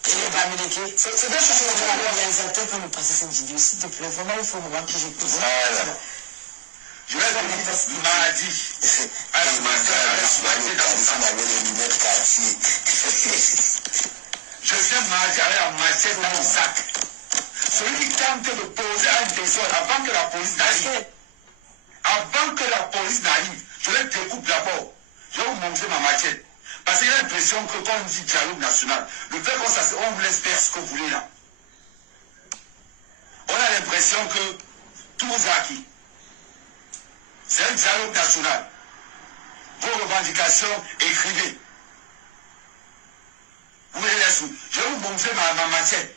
Et les Bamileke, c'est deux choses qui n'ont rien à voir. Les réalisateurs peuvent nous passer cette vidéo, s'il te plaît. Vraiment, il faut me voir que j'écoute. Voilà. Je vais venir mardi. Je viens manger avec la machette dans le sac. Celui qui tente de poser un désordre avant que la police n'arrive. Avant que la police n'arrive, je les découpe d'abord. Je vais vous montrer ma machette. Parce qu'il y a l'impression que quand on dit dialogue national, le fait qu'on s'assied, on vous laisse faire ce que vous voulez là. On a l'impression que tout vous a acquis. C'est un dialogue national. Vos revendications, écrivez. Vous voulez les sous. Je vais vous montrer ma machette.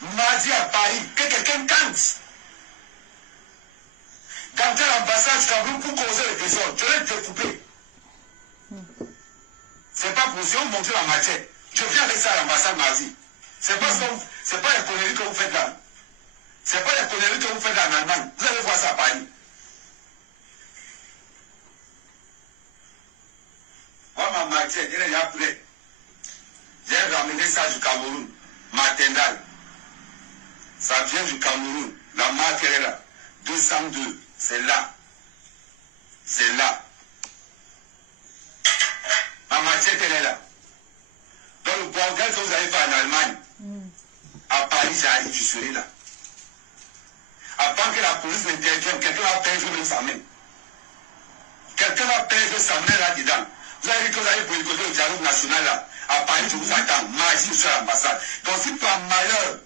Mardi à Paris, que quelqu'un cante. Dans l'ambassade du Cameroun pour causer le désordre, je l'ai découpé. C'est pas pour si on montre la machette. Je viens avec ça à l'ambassade mardi. C'est pas les conneries que vous faites là. C'est pas les conneries que vous faites là en Allemagne. Vous allez voir ça à Paris. Moi, ma machette, elle est là prête. J'ai ramené ça du Cameroun. Matendal. Ça vient du Cameroun. La marque, elle est là. 202. C'est là. C'est là. Ma machette, elle est là. Dans le bordel que vous avez fait en Allemagne, à Paris, j'arrive, je serai là. Avant que la police n'intervienne, quelqu'un va perdre même sa main. Quelqu'un va perdre sa main là-dedans. Vous avez dit que vous allez boycotter le dialogue national là. À Paris, je vous attends. Mardi, je suis à l'ambassade. Donc, si par malheur,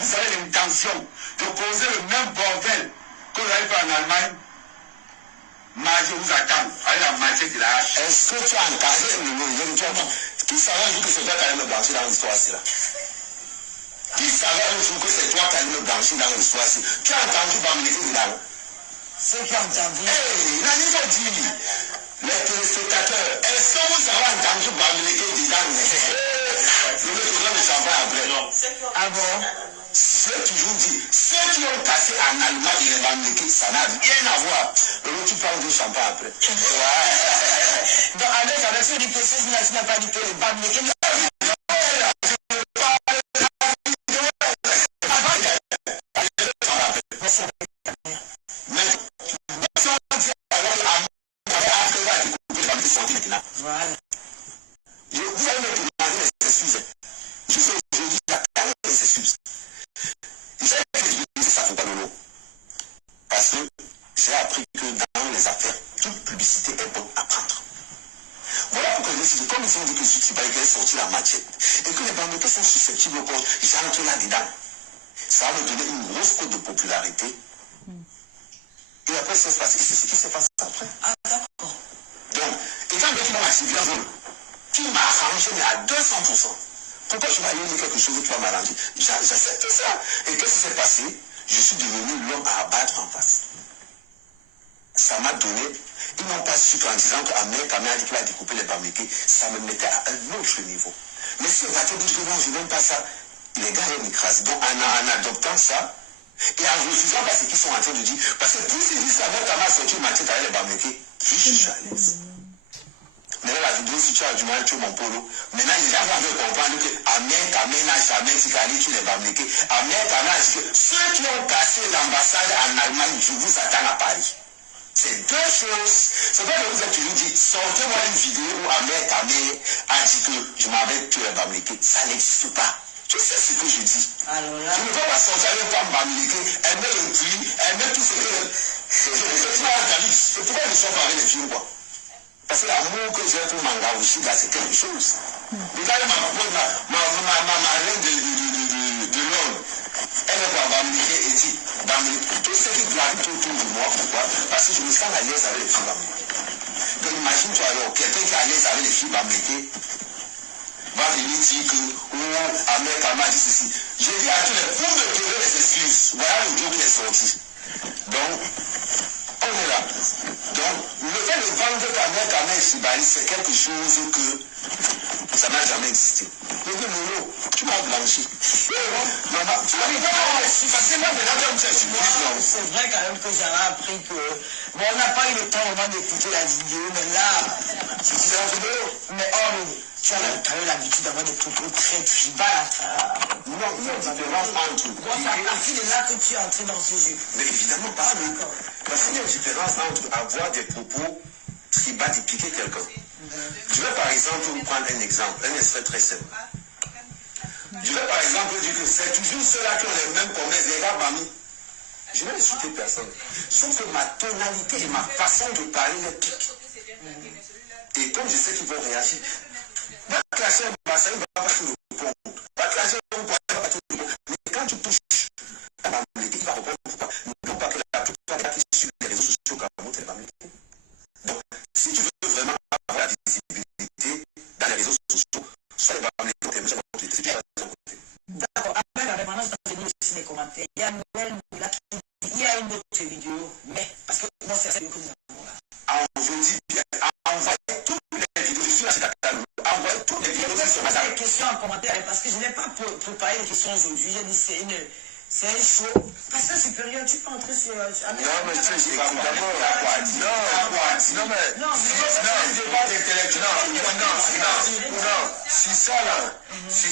vous avez l'intention de causer le même bordel que vous avez fait en Allemagne, mardi, je vous attends. Avec la machette de la hache. Est-ce que tu as entendu qui savait un jour que c'est toi qui allais me blanchir dans l'histoire là? Qui savait un jour que c'est toi qui allais me blanchir dans l'histoire là? Tu as entendu Bamileke dedans? Ceux qui ont entendu. Il n'a rien dit. Les téléspectateurs, est-ce que vous avez entendu Bamileke dedans? Je vais te donner le champagne après. Non. Ah bon? C'est toujours dit. Ceux qui ont passé en Allemagne et les Bamileke, ça n'a rien à voir. Et tu parles du champagne après. Ouais. Donc, avec ceux du PC, tu n'as pas dit que les Bamileke. Voilà. Vous allez me demander les excuses. Juste aujourd'hui, il y a quand même des excuses. J'ai fait ça pour pas le lot. Parce que j'ai appris que dans les affaires, toute publicité est bonne à prendre. Voilà pourquoi je dis, comme ils ont dit que Soutibaï est sorti la machette, et que les Bamileke sont susceptibles au poste, j'entre là-dedans. Ça va me donner une grosse cote de popularité. Et après, ça se passe. Et c'est ce qui se passe après. Ah, d'accord. Donc, étant donné qu'il m'a activé, tu m'as arrangé, mais à 200%. Pourquoi je vais aller dire quelque chose que tu vas m'arranger? J'accepte ça. Et qu'est-ce qui s'est passé? Je suis devenu l'homme à abattre en face. Ça m'a donné. Ils n'ont pas su qu'en disant qu'Amérique a dit qu'il va découper les Bamileke, ça me mettait à un autre niveau. Mais si on va te dire que non, je n'aime pas ça, les gars vont m'écraser. Donc, en adoptant ça, et en refusant pas ce qu'ils sont en train de dire, parce que pour s'ils disent ça, même quand on a sorti une machette avec les Bamileke, je suis à l'aise. Maintenant, la vidéo, si tu as du mal, tu es mon polo. Maintenant, les gens vont comprendre que Amérique n'a jamais dit qu'elle tue les Bamileke. Amérique a dit que ceux qui ont cassé l'ambassade en Allemagne, je vous attends à Paris. C'est deux choses. C'est pas que vous avez toujours dit, sortez-moi une vidéo où Ahmed Kamé a dit que je m'avais tué à Bamileke. Ça n'existe pas. Tu sais ce que je dis. Alors là, je ne peux pas sortir avec une femme Bamileke, elle met le prix, elle met tout ce que... C'est pas un David. C'est pourquoi je sors avec les films, quoi. Parce que l'amour que j'ai pour Manga aussi, là, c'est quelque chose. Regardez ma reine de l'homme. Elle est pour Bamileke et dit, Bamileke, tout ce qui gravite autour de moi, pourquoi? Parce que je me sens à l'aise avec les filles Bamileke. Donc imagine-toi alors, quelqu'un qui est à l'aise avec les filles Bamileke va venir dire que, oh, Ahmed Kamé a dit ceci. J'ai dit à tous les, vous me devez les excuses. Voilà le jour qui est sorti. Donc, on est là. Donc, le fait de vendre Ahmed Kamé et Sibali, c'est quelque chose que ça n'a jamais existé. Mais Lolo, tu m'as blanchi. Maman, tu m'as dit, parce que moi, maintenant, comme ça, c'est vrai quand même que j'avais appris que... Bon, on n'a pas eu le temps vraiment d'écouter la vidéo, mais là, c'est la vidéo. Mais tu as quand même l'habitude d'avoir des propos très tribales. Non, il y a une différence entre... Bon, c'est à partir de là que tu es entré dans ce jeu. Mais évidemment pas, d'accord. Parce qu'il y a une différence entre avoir des propos tribales et piquer quelqu'un. Je vais par exemple vous prendre un exemple, un extrait très simple. Je vais par exemple dire que c'est toujours ceux-là qui ont les mêmes promesses, les gars Bami. Je n'ai insulté personne. Sauf que ma tonalité et ma façon de parler les pique. Et comme je sais qu'ils vont réagir, va clasher un bassin, il ne va pas tout le pont. Va clasher un bassin, il ne va pas tout le pont. Mais quand tu touches à la Bamileke, il va répondre pourquoi. N'oublions pas que la plupart des gars qui suivent les réseaux sociaux, comme c'est Bamileke. Donc, si tu veux vraiment avoir la visibilité dans les réseaux sociaux, soit les Bamileke, t'es même pas côté. D'accord. Après, la pendant que je vais aussi les commentaires, il y a Noël là qui dit il y a une autre vidéo, mais parce que moi, c'est celle que nous avons là. Alors, je dis bien, envoyez toutes les vidéos, je suis là, c'est la catalogue. Envoyez toutes les vidéos qui sont là. Des questions en commentaire, parce que je n'ai pas préparé les questions aujourd'hui. J'ai dit c'est un show. Parce que supérieur, tu peux entrer sur. Non, mais c'est d'abord la quoi. Non, mais. Non, c'est débat intellectuel. Non, si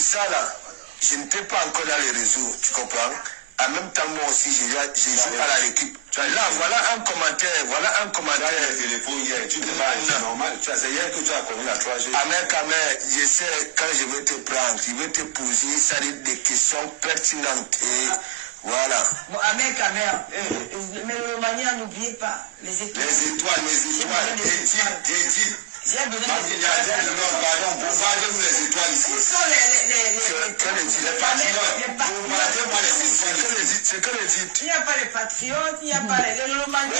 ça là, je n'étais pas encore dans les réseaux, tu comprends? En même temps, moi aussi, j'ai joué à l'équipe. Là, voilà un commentaire. Téléphone hier, tu te parles, c'est normal. C'est hier que tu as connu la 3G. Ahmed Kamé, je sais, quand je vais te prendre, je vais te poser ça des questions pertinentes. Et voilà. Bon, Ahmed Kamé, mais le manière, n'oubliez pas les étoiles. Les étoiles. Edith. J'ai donné bombardez-nous les étoiles ici. Où sont les patriotes? C'est que les dit. Il n'y a pas les patriotes, il n'y a pas les Lomaniens.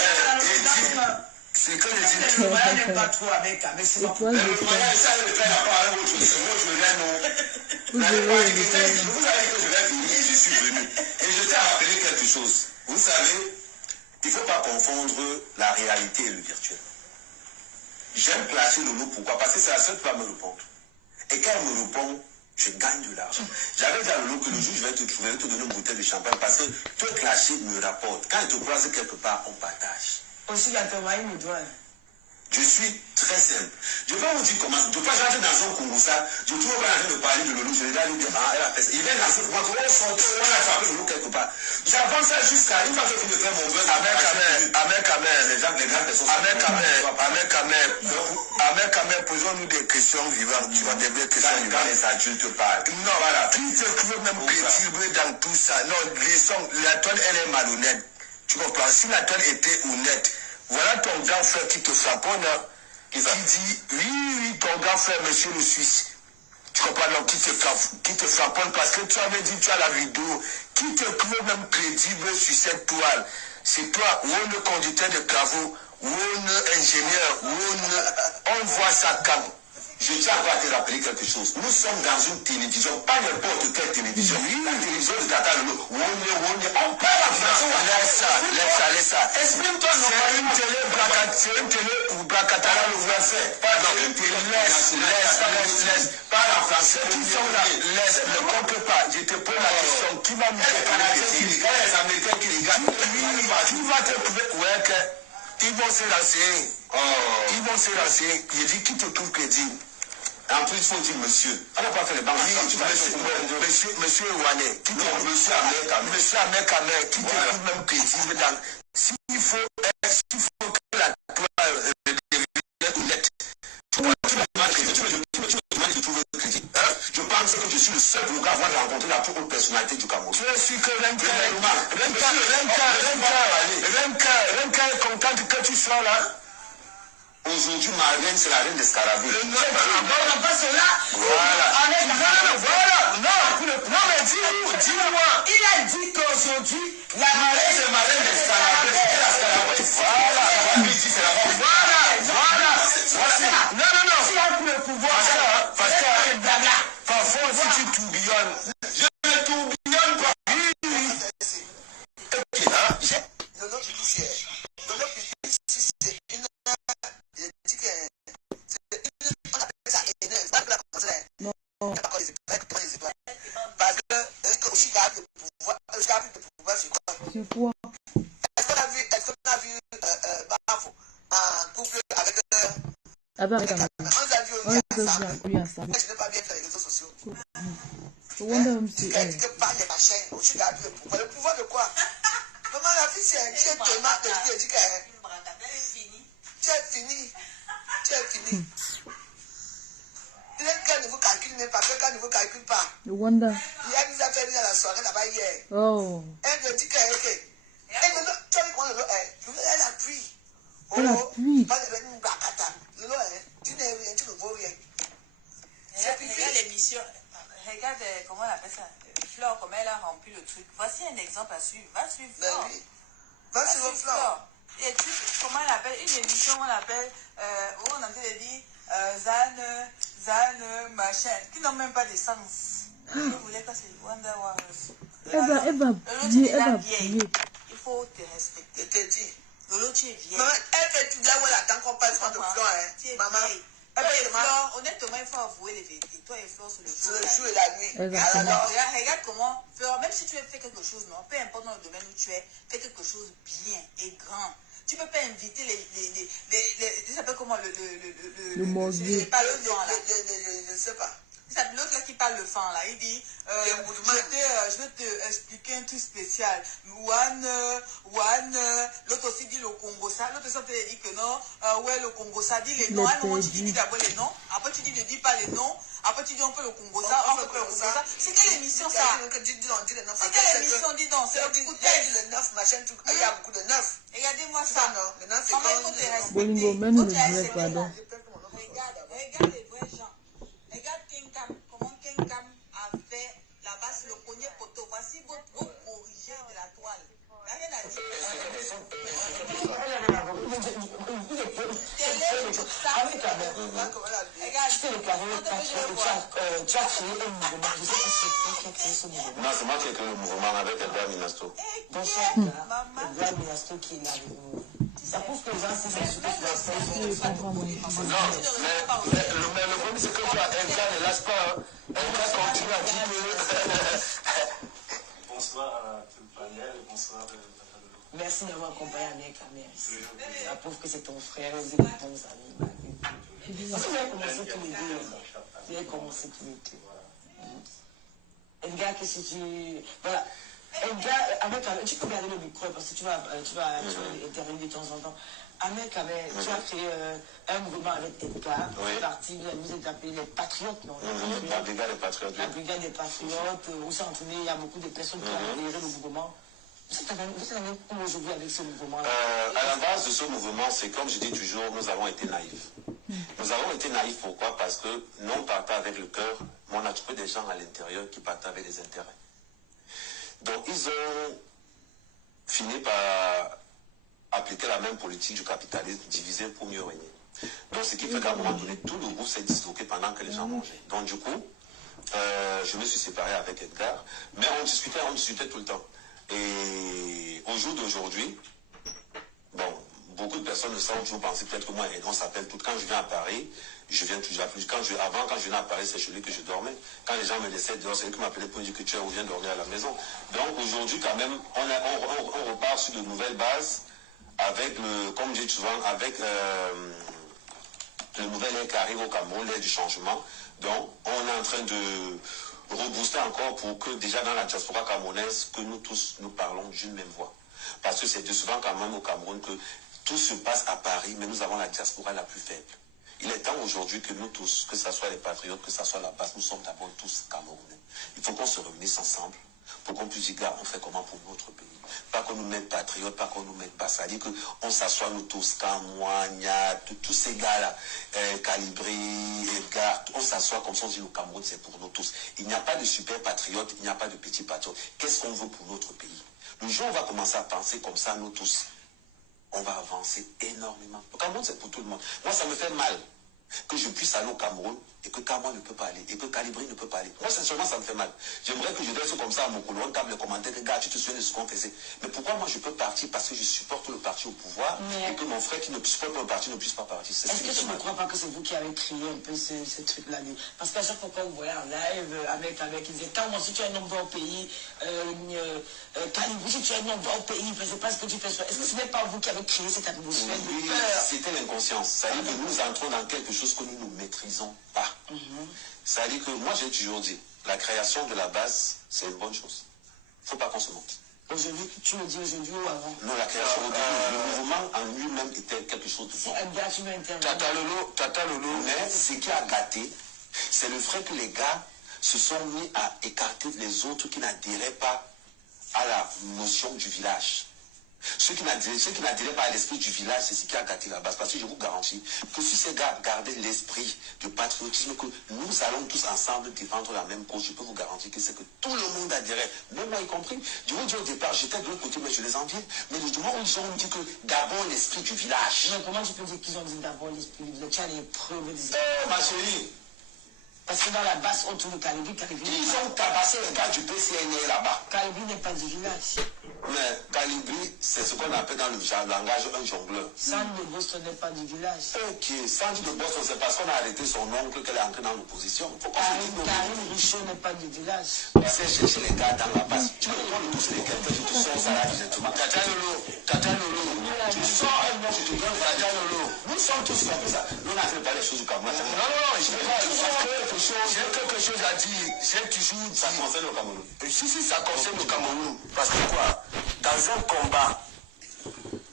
C'est que les dit. Le Lomaniens n'aime pas trop avec mais c'est bon. Le Lomaniens, ça, le fait la part avec autre chose. Moi, je viens, non. Vous avez dit que je vais venir, je suis venu. Et je t'ai rappelé quelque chose. Vous savez, il ne faut pas confondre la réalité et le virtuel. J'aime clasher Lolo, pourquoi? Parce que c'est la seule qui va me répondre. Et quand elle me répond, je gagne de l'argent. J'avais dit à Lolo que le jour où je vais te trouver, je vais te donner une bouteille de champagne parce que te clasher me rapporte. Quand il te croise quelque part, on partage. Aussi, quand on va me doit. Je suis très simple. Je vais vous dire comment. Je ne peux pas rentrer dans un Congo ça. Je ne trouve pas en train de parler de Lolo. Je vais lui dire, elle a fait ça. Il vient dans ce moment, comment on sort, on a attrapé Lolo quelque part. J'avance ça jusqu'à une fois que je fais mon buzz. Ahmed Kamé, les grandes personnes. Ahmed Kamé, posons-nous des questions vivantes. Tu vas des vraies questions vivantes. Quand les adultes parlent. Non, voilà. Qui te trouve même crédible dans tout ça? Non, la toile, elle est malhonnête. Tu comprends? Si la toile était honnête, voilà ton grand frère qui te frapponne, qui dit, oui, ton grand frère, monsieur le Suisse. Tu comprends, donc, qui te frapponne parce que tu avais dit, tu as la vidéo, qui te trouve même crédible sur cette toile. C'est toi, ou le conducteur de travaux, ou ingénieur, on voit ça quand. Je tiens à te rappeler quelque chose. Nous sommes dans une télévision, pas n'importe quelle télévision. Oui, la télévision de Tata Lolo. On parle en français. Laisse ça. Exprime-toi normalement. C'est une télé ou Bracatara le français. Pardon, une télé. Laisse. Parle en français. Ceux qui sont là, laisse. Ne compte pas. Je te pose la question. Qui va me répondre? Les Américains qui regardent. Qui va te trouver? Ouais, ils vont se lancer. Ils vont se lancer. Je dis qui te trouve crédible. En plus, il faut dire monsieur. On n'a pas fait les banques. Monsieur Ouané. Monsieur Ahmed Kamé, qui te trouve même crédible dans. S'il faut que la toile devenait honnête. Tu me demandes de trouver le crédit. Je pense que je suis le seul pour avoir rencontré la plus haute personnalité du Cameroun. Tu es sûr que Renka est contente que tu sois là? Aujourd'hui, ma reine, c'est la reine des scarabées. On n'a pas cela. Voilà. Non, mais dis-moi. Il a dit qu'aujourd'hui, la reine, c'est ma reine des scarabées. C'est la scarabée. Voilà. Non. Tu as plus le pouvoir. Parce que parfois, si tu tourbillonnes, je ne tourbillonne pas. C'est quoi? Est-ce qu'on a vu Bafo en couple avec avec un mari. on a vu On a vu ensemble. je n'ai pas bien fait les réseaux sociaux. Je wonder même si Que par les machins, tu as vu le pouvoir de quoi? Maman, la fille, c'est tellement de dit que tu es fini. Il y a qu'un niveau calcul, mais pas qu'un niveau calcul pas. je wonder. Il y a des affaires à la soirée là-bas hier. Oh. Elle me dit que, ok. Tu as vu comment elle a pris. Elle a pris. Pas de une bacata. Tu n'es rien, tu ne vaux rien. Regarde l'émission. Regarde, comment on appelle ça? Flore, comment elle a rempli le truc. Voici un exemple à suivre. Va suivre Flore. Ben oui. Va suivre Flore. Et tu comment elle appelle? Une émission, on appelle, où on a dit Zane, machin, qui n'ont même pas de sens. Je voulais que c'est Wonder Wars. Elle va briller. Il faut te respecter. Je te dis. Lolo, tu es vieille. Maman, elle fait tout là où elle attend qu'on passe de Flore. Tu es Maman. vieille. Toi et Flore, honnêtement, il faut avouer les vérités. Toi et Flore, c'est Le jour et la nuit. Exactement. Alors, regarde comment, Flore, même si tu fais quelque chose, non, peu importe dans le domaine où tu es, fais quelque chose bien et grand. Tu ne peux pas inviter tu s'appelle comment le mordier. Pas le vent là. Je ne sais pas. L'autre là qui parle le fan là, il dit je vais te expliquer un truc spécial. L'autre aussi dit le Congo ça. L'autre aussi dit que non, ouais le Congo ça dit les noms. À un moment tu dis d'abord les noms, après tu dis ne dis pas les noms, après tu dis on peut le Congo ça, on peut le Congo ça. C'est quelle émission ça? C'est quelle émission dis donc? C'est le coup de tête. Le 9 machin, il y a beaucoup de 9. Regardez-moi ça. Maintenant c'est Comment il faut te respecter? Bolingo, même ne dirait pas donc. Regarde les vrais gens. Regarde Kenkam, comment Kenkam a fait la base, le premier poteau. Voici votre corrigé de la toile. Il n'y a rien à dire. Tu as créé un mouvement. Je sais pas si c'est toi qui as créé ce mouvement. Non, c'est moi qui ai créé le mouvement avec Edgar Minasto. Bonsoir, Edgar Minasto qui est là avec nous. Ça prouve que les gens s'ils sont surtout sur la Non, mais le problème c'est que toi, Edgar ne lâche pas. Edgar continue à dire que... Bonsoir à tout le panel, bonsoir. Merci d'avoir accompagné Amir Kamer. Ça prouve que c'est ton frère, vous êtes de bons amis. Parce que vous avez commencé tous les deux. Vous avez commencé tous les deux. Edgar, qu'est-ce que tu... Voilà. Edgar, tu peux garder le micro parce que tu vas intervenir de temps en temps. Amir Kamer, tu as créé un mouvement avec Edgar. Parti, vous êtes appelés les patriotes, non? La brigade des patriotes. La brigade des patriotes, où s'est entraîné, il y a beaucoup de personnes qui ont adhéré au mouvement. Vous êtes où aujourd'hui avec ce mouvement? À la base de ce mouvement, c'est comme je dis toujours, nous avons été naïfs. Nous avons été naïfs pourquoi? Parce que nous on partait avec le cœur, mais on a trouvé des gens à l'intérieur qui partaient avec des intérêts. Donc ils ont fini par appliquer la même politique du capitalisme, diviser pour mieux régner. Donc ce qui fait qu'à un moment donné, tout le groupe s'est disloqué pendant que les gens mangeaient. Donc du coup, je me suis séparé avec Edgar, mais on discutait tout le temps. Et au jour d'aujourd'hui, bon, beaucoup de personnes ne savent toujours penser peut-être que moi et on s'appelle toutes. Quand je viens à Paris, je viens toujours à plus. Quand je venais à Paris, c'est chez lui que je dormais. Quand les gens me laissaient dehors, c'est lui qui m'appelait pour dire que tu es ou viens dormir à la maison. Donc aujourd'hui, quand même, on repart sur de nouvelles bases avec comme je dis souvent, avec le nouvel air qui arrive au Cameroun, l'air du changement. Donc on est en train de rebooster encore pour que déjà dans la diaspora camerounaise, que nous tous nous parlons d'une même voix. Parce que c'est souvent quand même au Cameroun que tout se passe à Paris, mais nous avons la diaspora la plus faible. Il est temps aujourd'hui que nous tous, que ce soit les patriotes, que ce soit la base, nous sommes d'abord tous Camerounais. Il faut qu'on se réunisse ensemble pour qu'on puisse dire, gars, on fait comment pour notre pays. Pas qu'on nous mette patriotes, pas qu'on nous mette pas. C'est-à-dire qu'on s'assoit nous tous, Kamoua, Nya, tous ces gars-là, Calibri, Edgar, on s'assoit comme ça, on dit le Cameroun, c'est pour nous tous. Il n'y a pas de super patriotes, il n'y a pas de petits patriotes. Qu'est-ce qu'on veut pour notre pays? Le jour où on va commencer à penser comme ça, nous tous, on va avancer énormément. Le Cameroun, c'est pour tout le monde. Moi, ça me fait mal que je puisse aller au Cameroun et que Cameroun ne peut pas aller, et que Calibri ne peut pas aller. Moi, sincèrement, ça me fait mal. J'aimerais que je laisse comme ça à mon couloir, on tape les commentaires, les gars, tu te souviens de ce qu'on faisait. Mais pourquoi moi, je peux partir? Parce que je supporte le parti au pouvoir, et que mon frère qui ne supporte pas le parti ne puisse pas partir. Est-ce que tu ne crois pas que c'est vous qui avez créé un peu ce truc-là? Parce qu'à chaque fois qu'on vous voyait en live, avec, ils disaient, quand si tu es un homme au pays, Calibri, si tu es un homme au pays, je ne sais pas ce que tu fais. Est-ce que ce n'est pas vous qui avez créé cette atmosphère de peur? C'était l'inconscience. Ça veut dire que nous entrons dans quelque chose que nous ne maîtrisons pas. Ça veut dire que moi, j'ai toujours dit, la création de la base, c'est une bonne chose. Il ne faut pas qu'on se monte. Aujourd'hui, tu me dis aujourd'hui ou avant? Non, la création, le mouvement en lui-même était quelque chose de bon. C'est un gars qui m'intervient. Tata Lolo, mais ce qui a gâté, c'est le fait que les gars se sont mis à écarter les autres qui n'adhéraient pas à la notion du village. Ceux qui n'adhéraient pas à l'esprit du village, c'est ce qui a gâté la base. Parce que je vous garantis que si ces gars gardaient l'esprit de patriotisme, que nous allons tous ensemble défendre la même cause, je peux vous garantir que c'est que tout le monde adhérait, même moi y compris. Je vous dis au départ, j'étais de l'autre côté, mais je les enviais. Mais le moment où ils ont dit que d'abord l'esprit du village. Mais comment tu peux dire qu'ils ont dit d'abord l'esprit du village? Tu as les preuves des... Oh, ma chérie! Parce que dans la basse, on trouve Calibri. Ils ont tabassé les gars du PCNA là-bas. Calibri n'est pas du village. Mais Calibri, c'est ce qu'on appelle dans le langage un jongleur. Sandy de Boston n'est pas du village. Ok, Sandy de Boston, c'est parce qu'on a arrêté son oncle qu'elle est entrée dans l'opposition. Karine Richaud n'est pas du village. C'est chercher les gars dans la base. Tu me prends tous les quelqu'un, je te sors ça là directement. Tata Lolo, tu sors un nom, je te donne Tata Lolo. Nous sommes tous comme ça. Nous n'avons pas les choses du Cameroun. Non, je ne pas. J'ai quelque chose à dire. J'ai toujours dit. Ça concerne le Cameroun. Si, ça concerne le Cameroun. Parce que quoi? Dans un combat,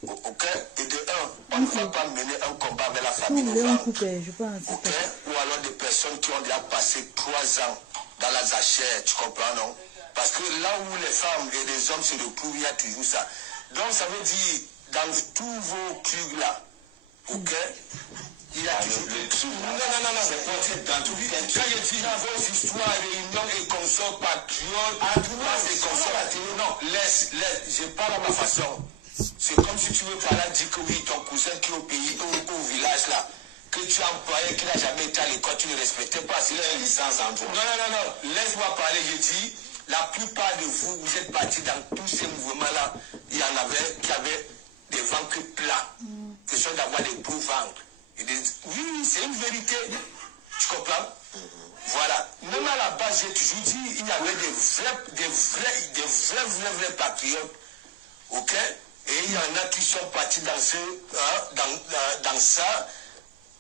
ok, et de un, on ne va pas mener un combat avec la famille de femmes. Ok, ou alors des personnes qui ont déjà passé 3 ans dans la zachère, tu comprends, non? Parce que là où les femmes et les hommes se retrouvent, il y a toujours ça. Donc ça veut dire, dans tous vos clubs là, ok, il y a toujours des trucs. Non. C'est dans tout. Quand je dis vos histoires, réunions et consorts patriotes, et consorts, non, laisse, je parle à ma façon. C'est comme si tu veux parler, dire que oui, ton cousin qui est au pays, au village là, que tu as employé, qui n'a jamais été à l'école, tu ne respectais pas, c'est une licence en toi. Non, laisse-moi parler, je dis, la plupart de vous, vous êtes partis dans tous ces mouvements-là, il y en avait qui avaient des ventres plats, question d'avoir des beaux ventres. Oui, c'est une vérité. Tu comprends? Voilà. Même à la base, j'ai toujours dit, il y avait des vrais patriotes. Ok? Et il y en a qui sont partis dans ça,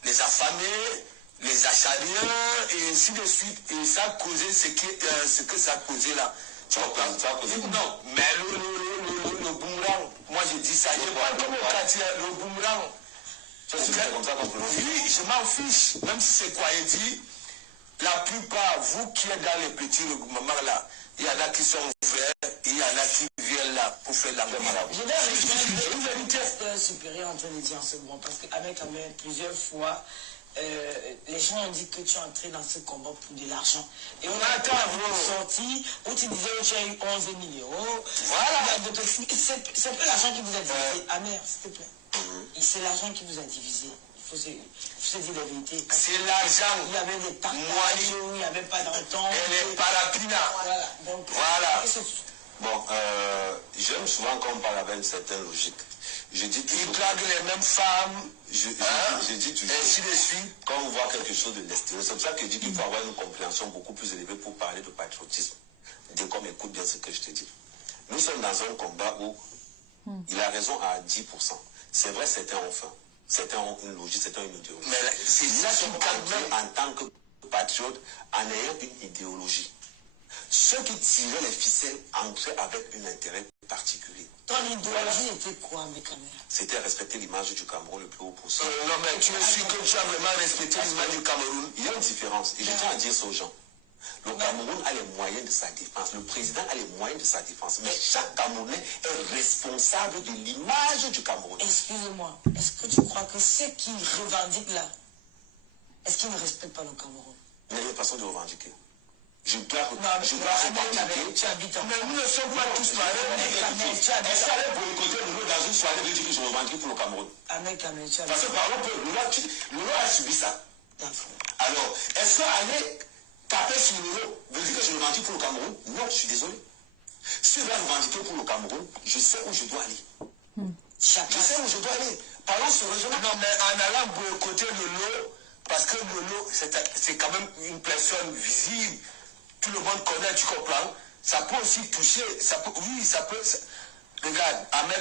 les affamés, les achariens, et ainsi de suite. Et ça a causé ce que ça a causé là. Tu comprends? Non, mais le boomerang, moi je dis ça. Je parle comme au quartier, le boomerang. Oui, je m'en fiche, même si c'est quoi il dit. La plupart, vous qui êtes dans les petits regroupements là, il y en a qui sont vrais, il y en a qui viennent là pour faire la maladie. Je vais une test supérieure en train de dire en ce moment, parce qu'avec plusieurs fois, les gens ont dit que tu es entré dans ce combat pour de l'argent. Et on a sorti où tu disais que tu as eu 11 000 euros. Voilà. C'est un peu l'argent qui vous a divisé. Amer, s'il te plaît. C'est l'argent qui vous a divisé. Il faut se dire la vérité. C'est l'argent. Il y avait des partages, il n'y avait pas d'entente. Et les parapinas. Voilà. Donc, voilà. Bon, j'aime souvent qu'on parle avec une certaine logique. Je dis toujours. Ils draguent les mêmes femmes. Je dis toujours. Ainsi de suite. Quand on voit quelque chose de l'extérieur, c'est pour ça que je dis qu'il faut avoir une compréhension beaucoup plus élevée pour parler de patriotisme. Dès qu'on écoute bien ce que je te dis. Nous sommes dans un combat où il a raison à 10%. C'est vrai, c'était enfin. C'était une logique, c'était une idéologie. Mais c'est ça qui calme en tant que patriote en ayant une idéologie. Ceux qui tiraient les ficelles entraient avec un intérêt particulier. Ton idéologie était quoi, mes camarades? C'était respecter l'image du Cameroun le plus haut possible. Non, mais tu me suis que tu as vraiment respecté l'image du Cameroun. Il y a une différence, et je tiens à dire ça aux gens. Le Cameroun a les moyens de sa défense, le président a les moyens de sa défense, mais chaque Camerounais est responsable de l'image du Cameroun. Excuse-moi, est-ce que tu crois que ceux qui revendiquent là, est-ce qu'ils ne respectent pas le Cameroun? Il y a une façon de revendiquer. Je dois revendiquer. Tu habites en Mais nous ne sommes pas tous pareils. Est-ce qu'aller boycotter Lolo dans une soirée veut dire que je revendique pour le Cameroun? Parce que parlons peu, Lolo a subi ça. Alors, est-ce qu'aller taper sur Lolo veut dire que je revendique pour le Cameroun? Non, je suis désolé. Si je dois revendiquer pour le Cameroun, je sais où je dois aller. Je sais où je dois aller. Parlons sérieusement. Non, mais en allant boycotter Lolo, parce que Lolo, c'est quand même une personne visible. Tout le monde connaît, tu comprends? Ça peut aussi toucher, ça peut, oui, ça peut. Regarde, à main,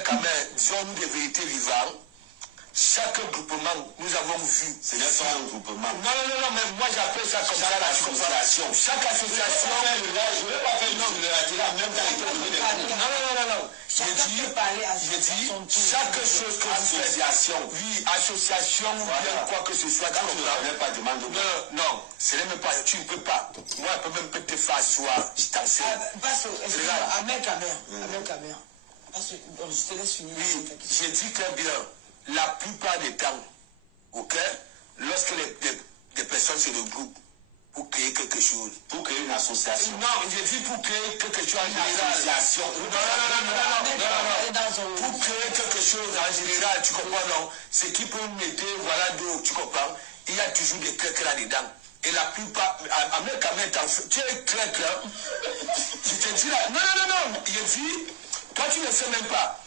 disons-nous des vérités vivantes. Chaque groupement, nous avons vu. C'est bien ça un groupement. Non, mais moi j'appelle ça comme ça l'association. Chaque association. Je ne vais pas faire une même Non. J'ai dit, chaque chose que vous faites. Oui, association ou bien quoi que ce soit. Quand tu ne pas demande. Non, ce n'est même pas, tu ne peux pas. Moi, je peux même pas te faire asseoir. Je t'enseigne. À main caméra. Je te laisse finir. Oui, j'ai dit très bien. La plupart des temps, ok, lorsque les personnes se regroupent pour créer quelque chose, pour créer une association. Non, j'ai dit pour créer quelque chose en général. Association. Non. Pour créer quelque chose en général, tu comprends, non? Ce qui peut mettre, voilà, d'eau, tu comprends? Il y a toujours des craques là-dedans. Et la plupart, à mes caméras, tu es très clair. Je te dis là, non, j'ai dit, toi tu ne sais même pas.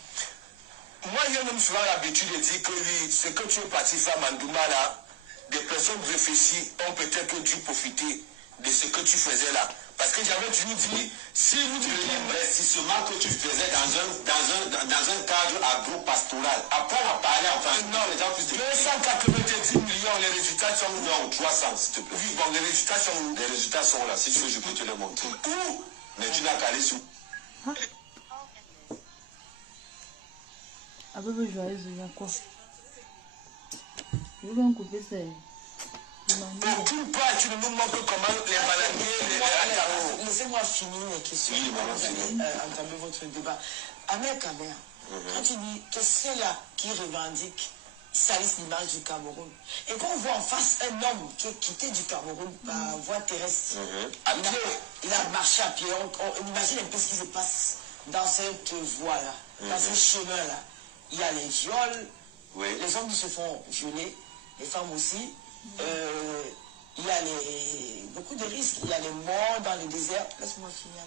Moi, j'ai même souvent l'habitude de dire que oui, ce que tu es parti faire Mandouma là, des personnes réfléchies ont peut-être dû profiter de ce que tu faisais là. Parce que j'avais toujours dit, si vous dites l'investissement que tu faisais dans un cadre agro-pastoral, après on a parlé, enfin, non, les gens plus de 290 millions, les résultats sont où? Non, 300, s'il te plaît. Oui, bon, les résultats sont où? Les résultats sont là, si tu veux, je peux te les montrer. Où? Mais tu n'as qu'à aller sur. Ah bah joyeuse, il y a quoi? Je vais en couper ça. Aucune part, tu ne me montres comment les maladies, Laissez-moi finir les questions. Vous allez entamer votre débat. Ahmed Kamer, quand tu dis que c'est là qui revendique, salisse l'image du Cameroun, et qu'on voit en face un homme qui est quitté du Cameroun par voie terrestre, il a marché à pied, on imagine un peu ce qui se passe dans cette voie-là, dans ce chemin-là. Il y a les viols, les hommes qui se font violer, les femmes aussi. Il y a beaucoup de risques. Il y a les morts dans le désert. Laisse-moi finir.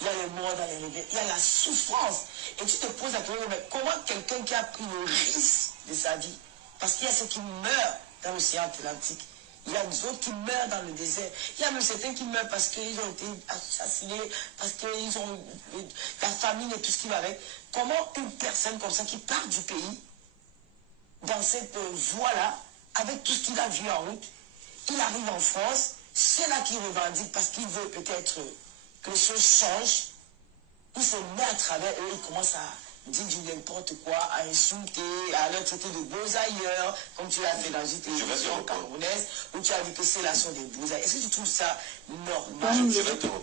Il y a les morts dans les rivières. Il y a la souffrance. Et tu te poses la question, mais comment quelqu'un qui a pris le risque de sa vie, parce qu'il y a ceux qui meurent dans l'océan Atlantique, il y a d'autres qui meurent dans le désert, il y a même certains qui meurent parce qu'ils ont été assassinés, parce qu'ils ont la famine et tout ce qui va avec. Comment une personne comme ça qui part du pays, dans cette voie-là, avec tout ce qu'il a vu en route, il arrive en France, c'est là qu'il revendique parce qu'il veut peut-être que les choses changent, il se met à travers eux, il commence à dire du n'importe quoi, à insulter, à leur traiter de beaux ailleurs, comme tu l'as fait dans une télévision camerounaise, où tu as dit que c'est là sont des beaux ailleurs. Est-ce que tu trouves ça normal?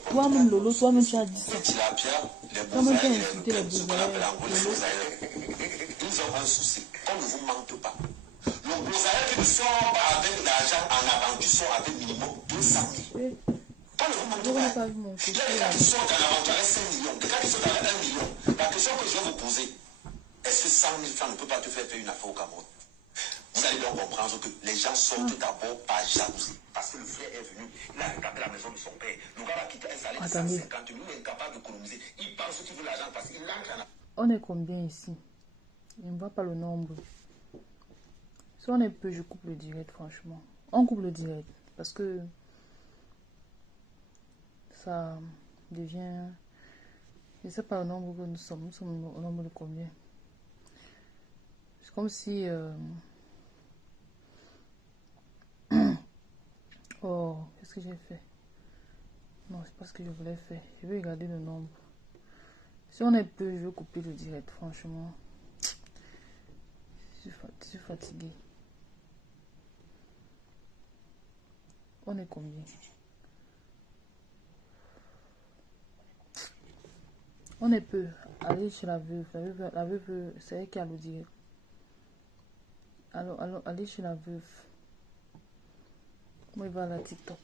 Toi-même, Lolo, toi-même tu as dit ça. Toi-même tu as insulté les beaux ailleurs. Ils ont un souci, on ne vous mente pas. Le Bozaïa qui ne sort pas avec l'argent en aventure sort avec minimum 200 000. Quand le vous montre pas, il y a des gars qui sortent en aventure avec 5 millions, des gars qui sortent avec 1 million. La question que je vais vous poser, est-ce que 100 000 francs ne peut pas te faire une affaire au Cameroun? Vous allez donc comprendre que les gens sortent d'abord par jalousie. Parce que le frère est venu, il a récupéré la maison de son père. Le gars va quitter un salaire de 150 000, il est incapable d'économiser. Il pense qu'il veut l'argent parce qu'il entre en. On est combien ici? Je ne vois pas le nombre. Si on est peu, je coupe le direct, franchement. On coupe le direct. Parce que ça devient... Je ne sais pas le nombre que nous sommes. Nous sommes au nombre de combien? C'est comme si... Oh, qu'est-ce que j'ai fait? Non, c'est pas ce que je voulais faire. Je vais regarder le nombre. Si on est peu, je vais couper le direct, franchement. Je suis fatiguée. On est combien? On est peu. Allez chez la veuve. La veuve, c'est elle qui a le direct. Alors, allez chez la veuve. Moi, il va à la TikTok.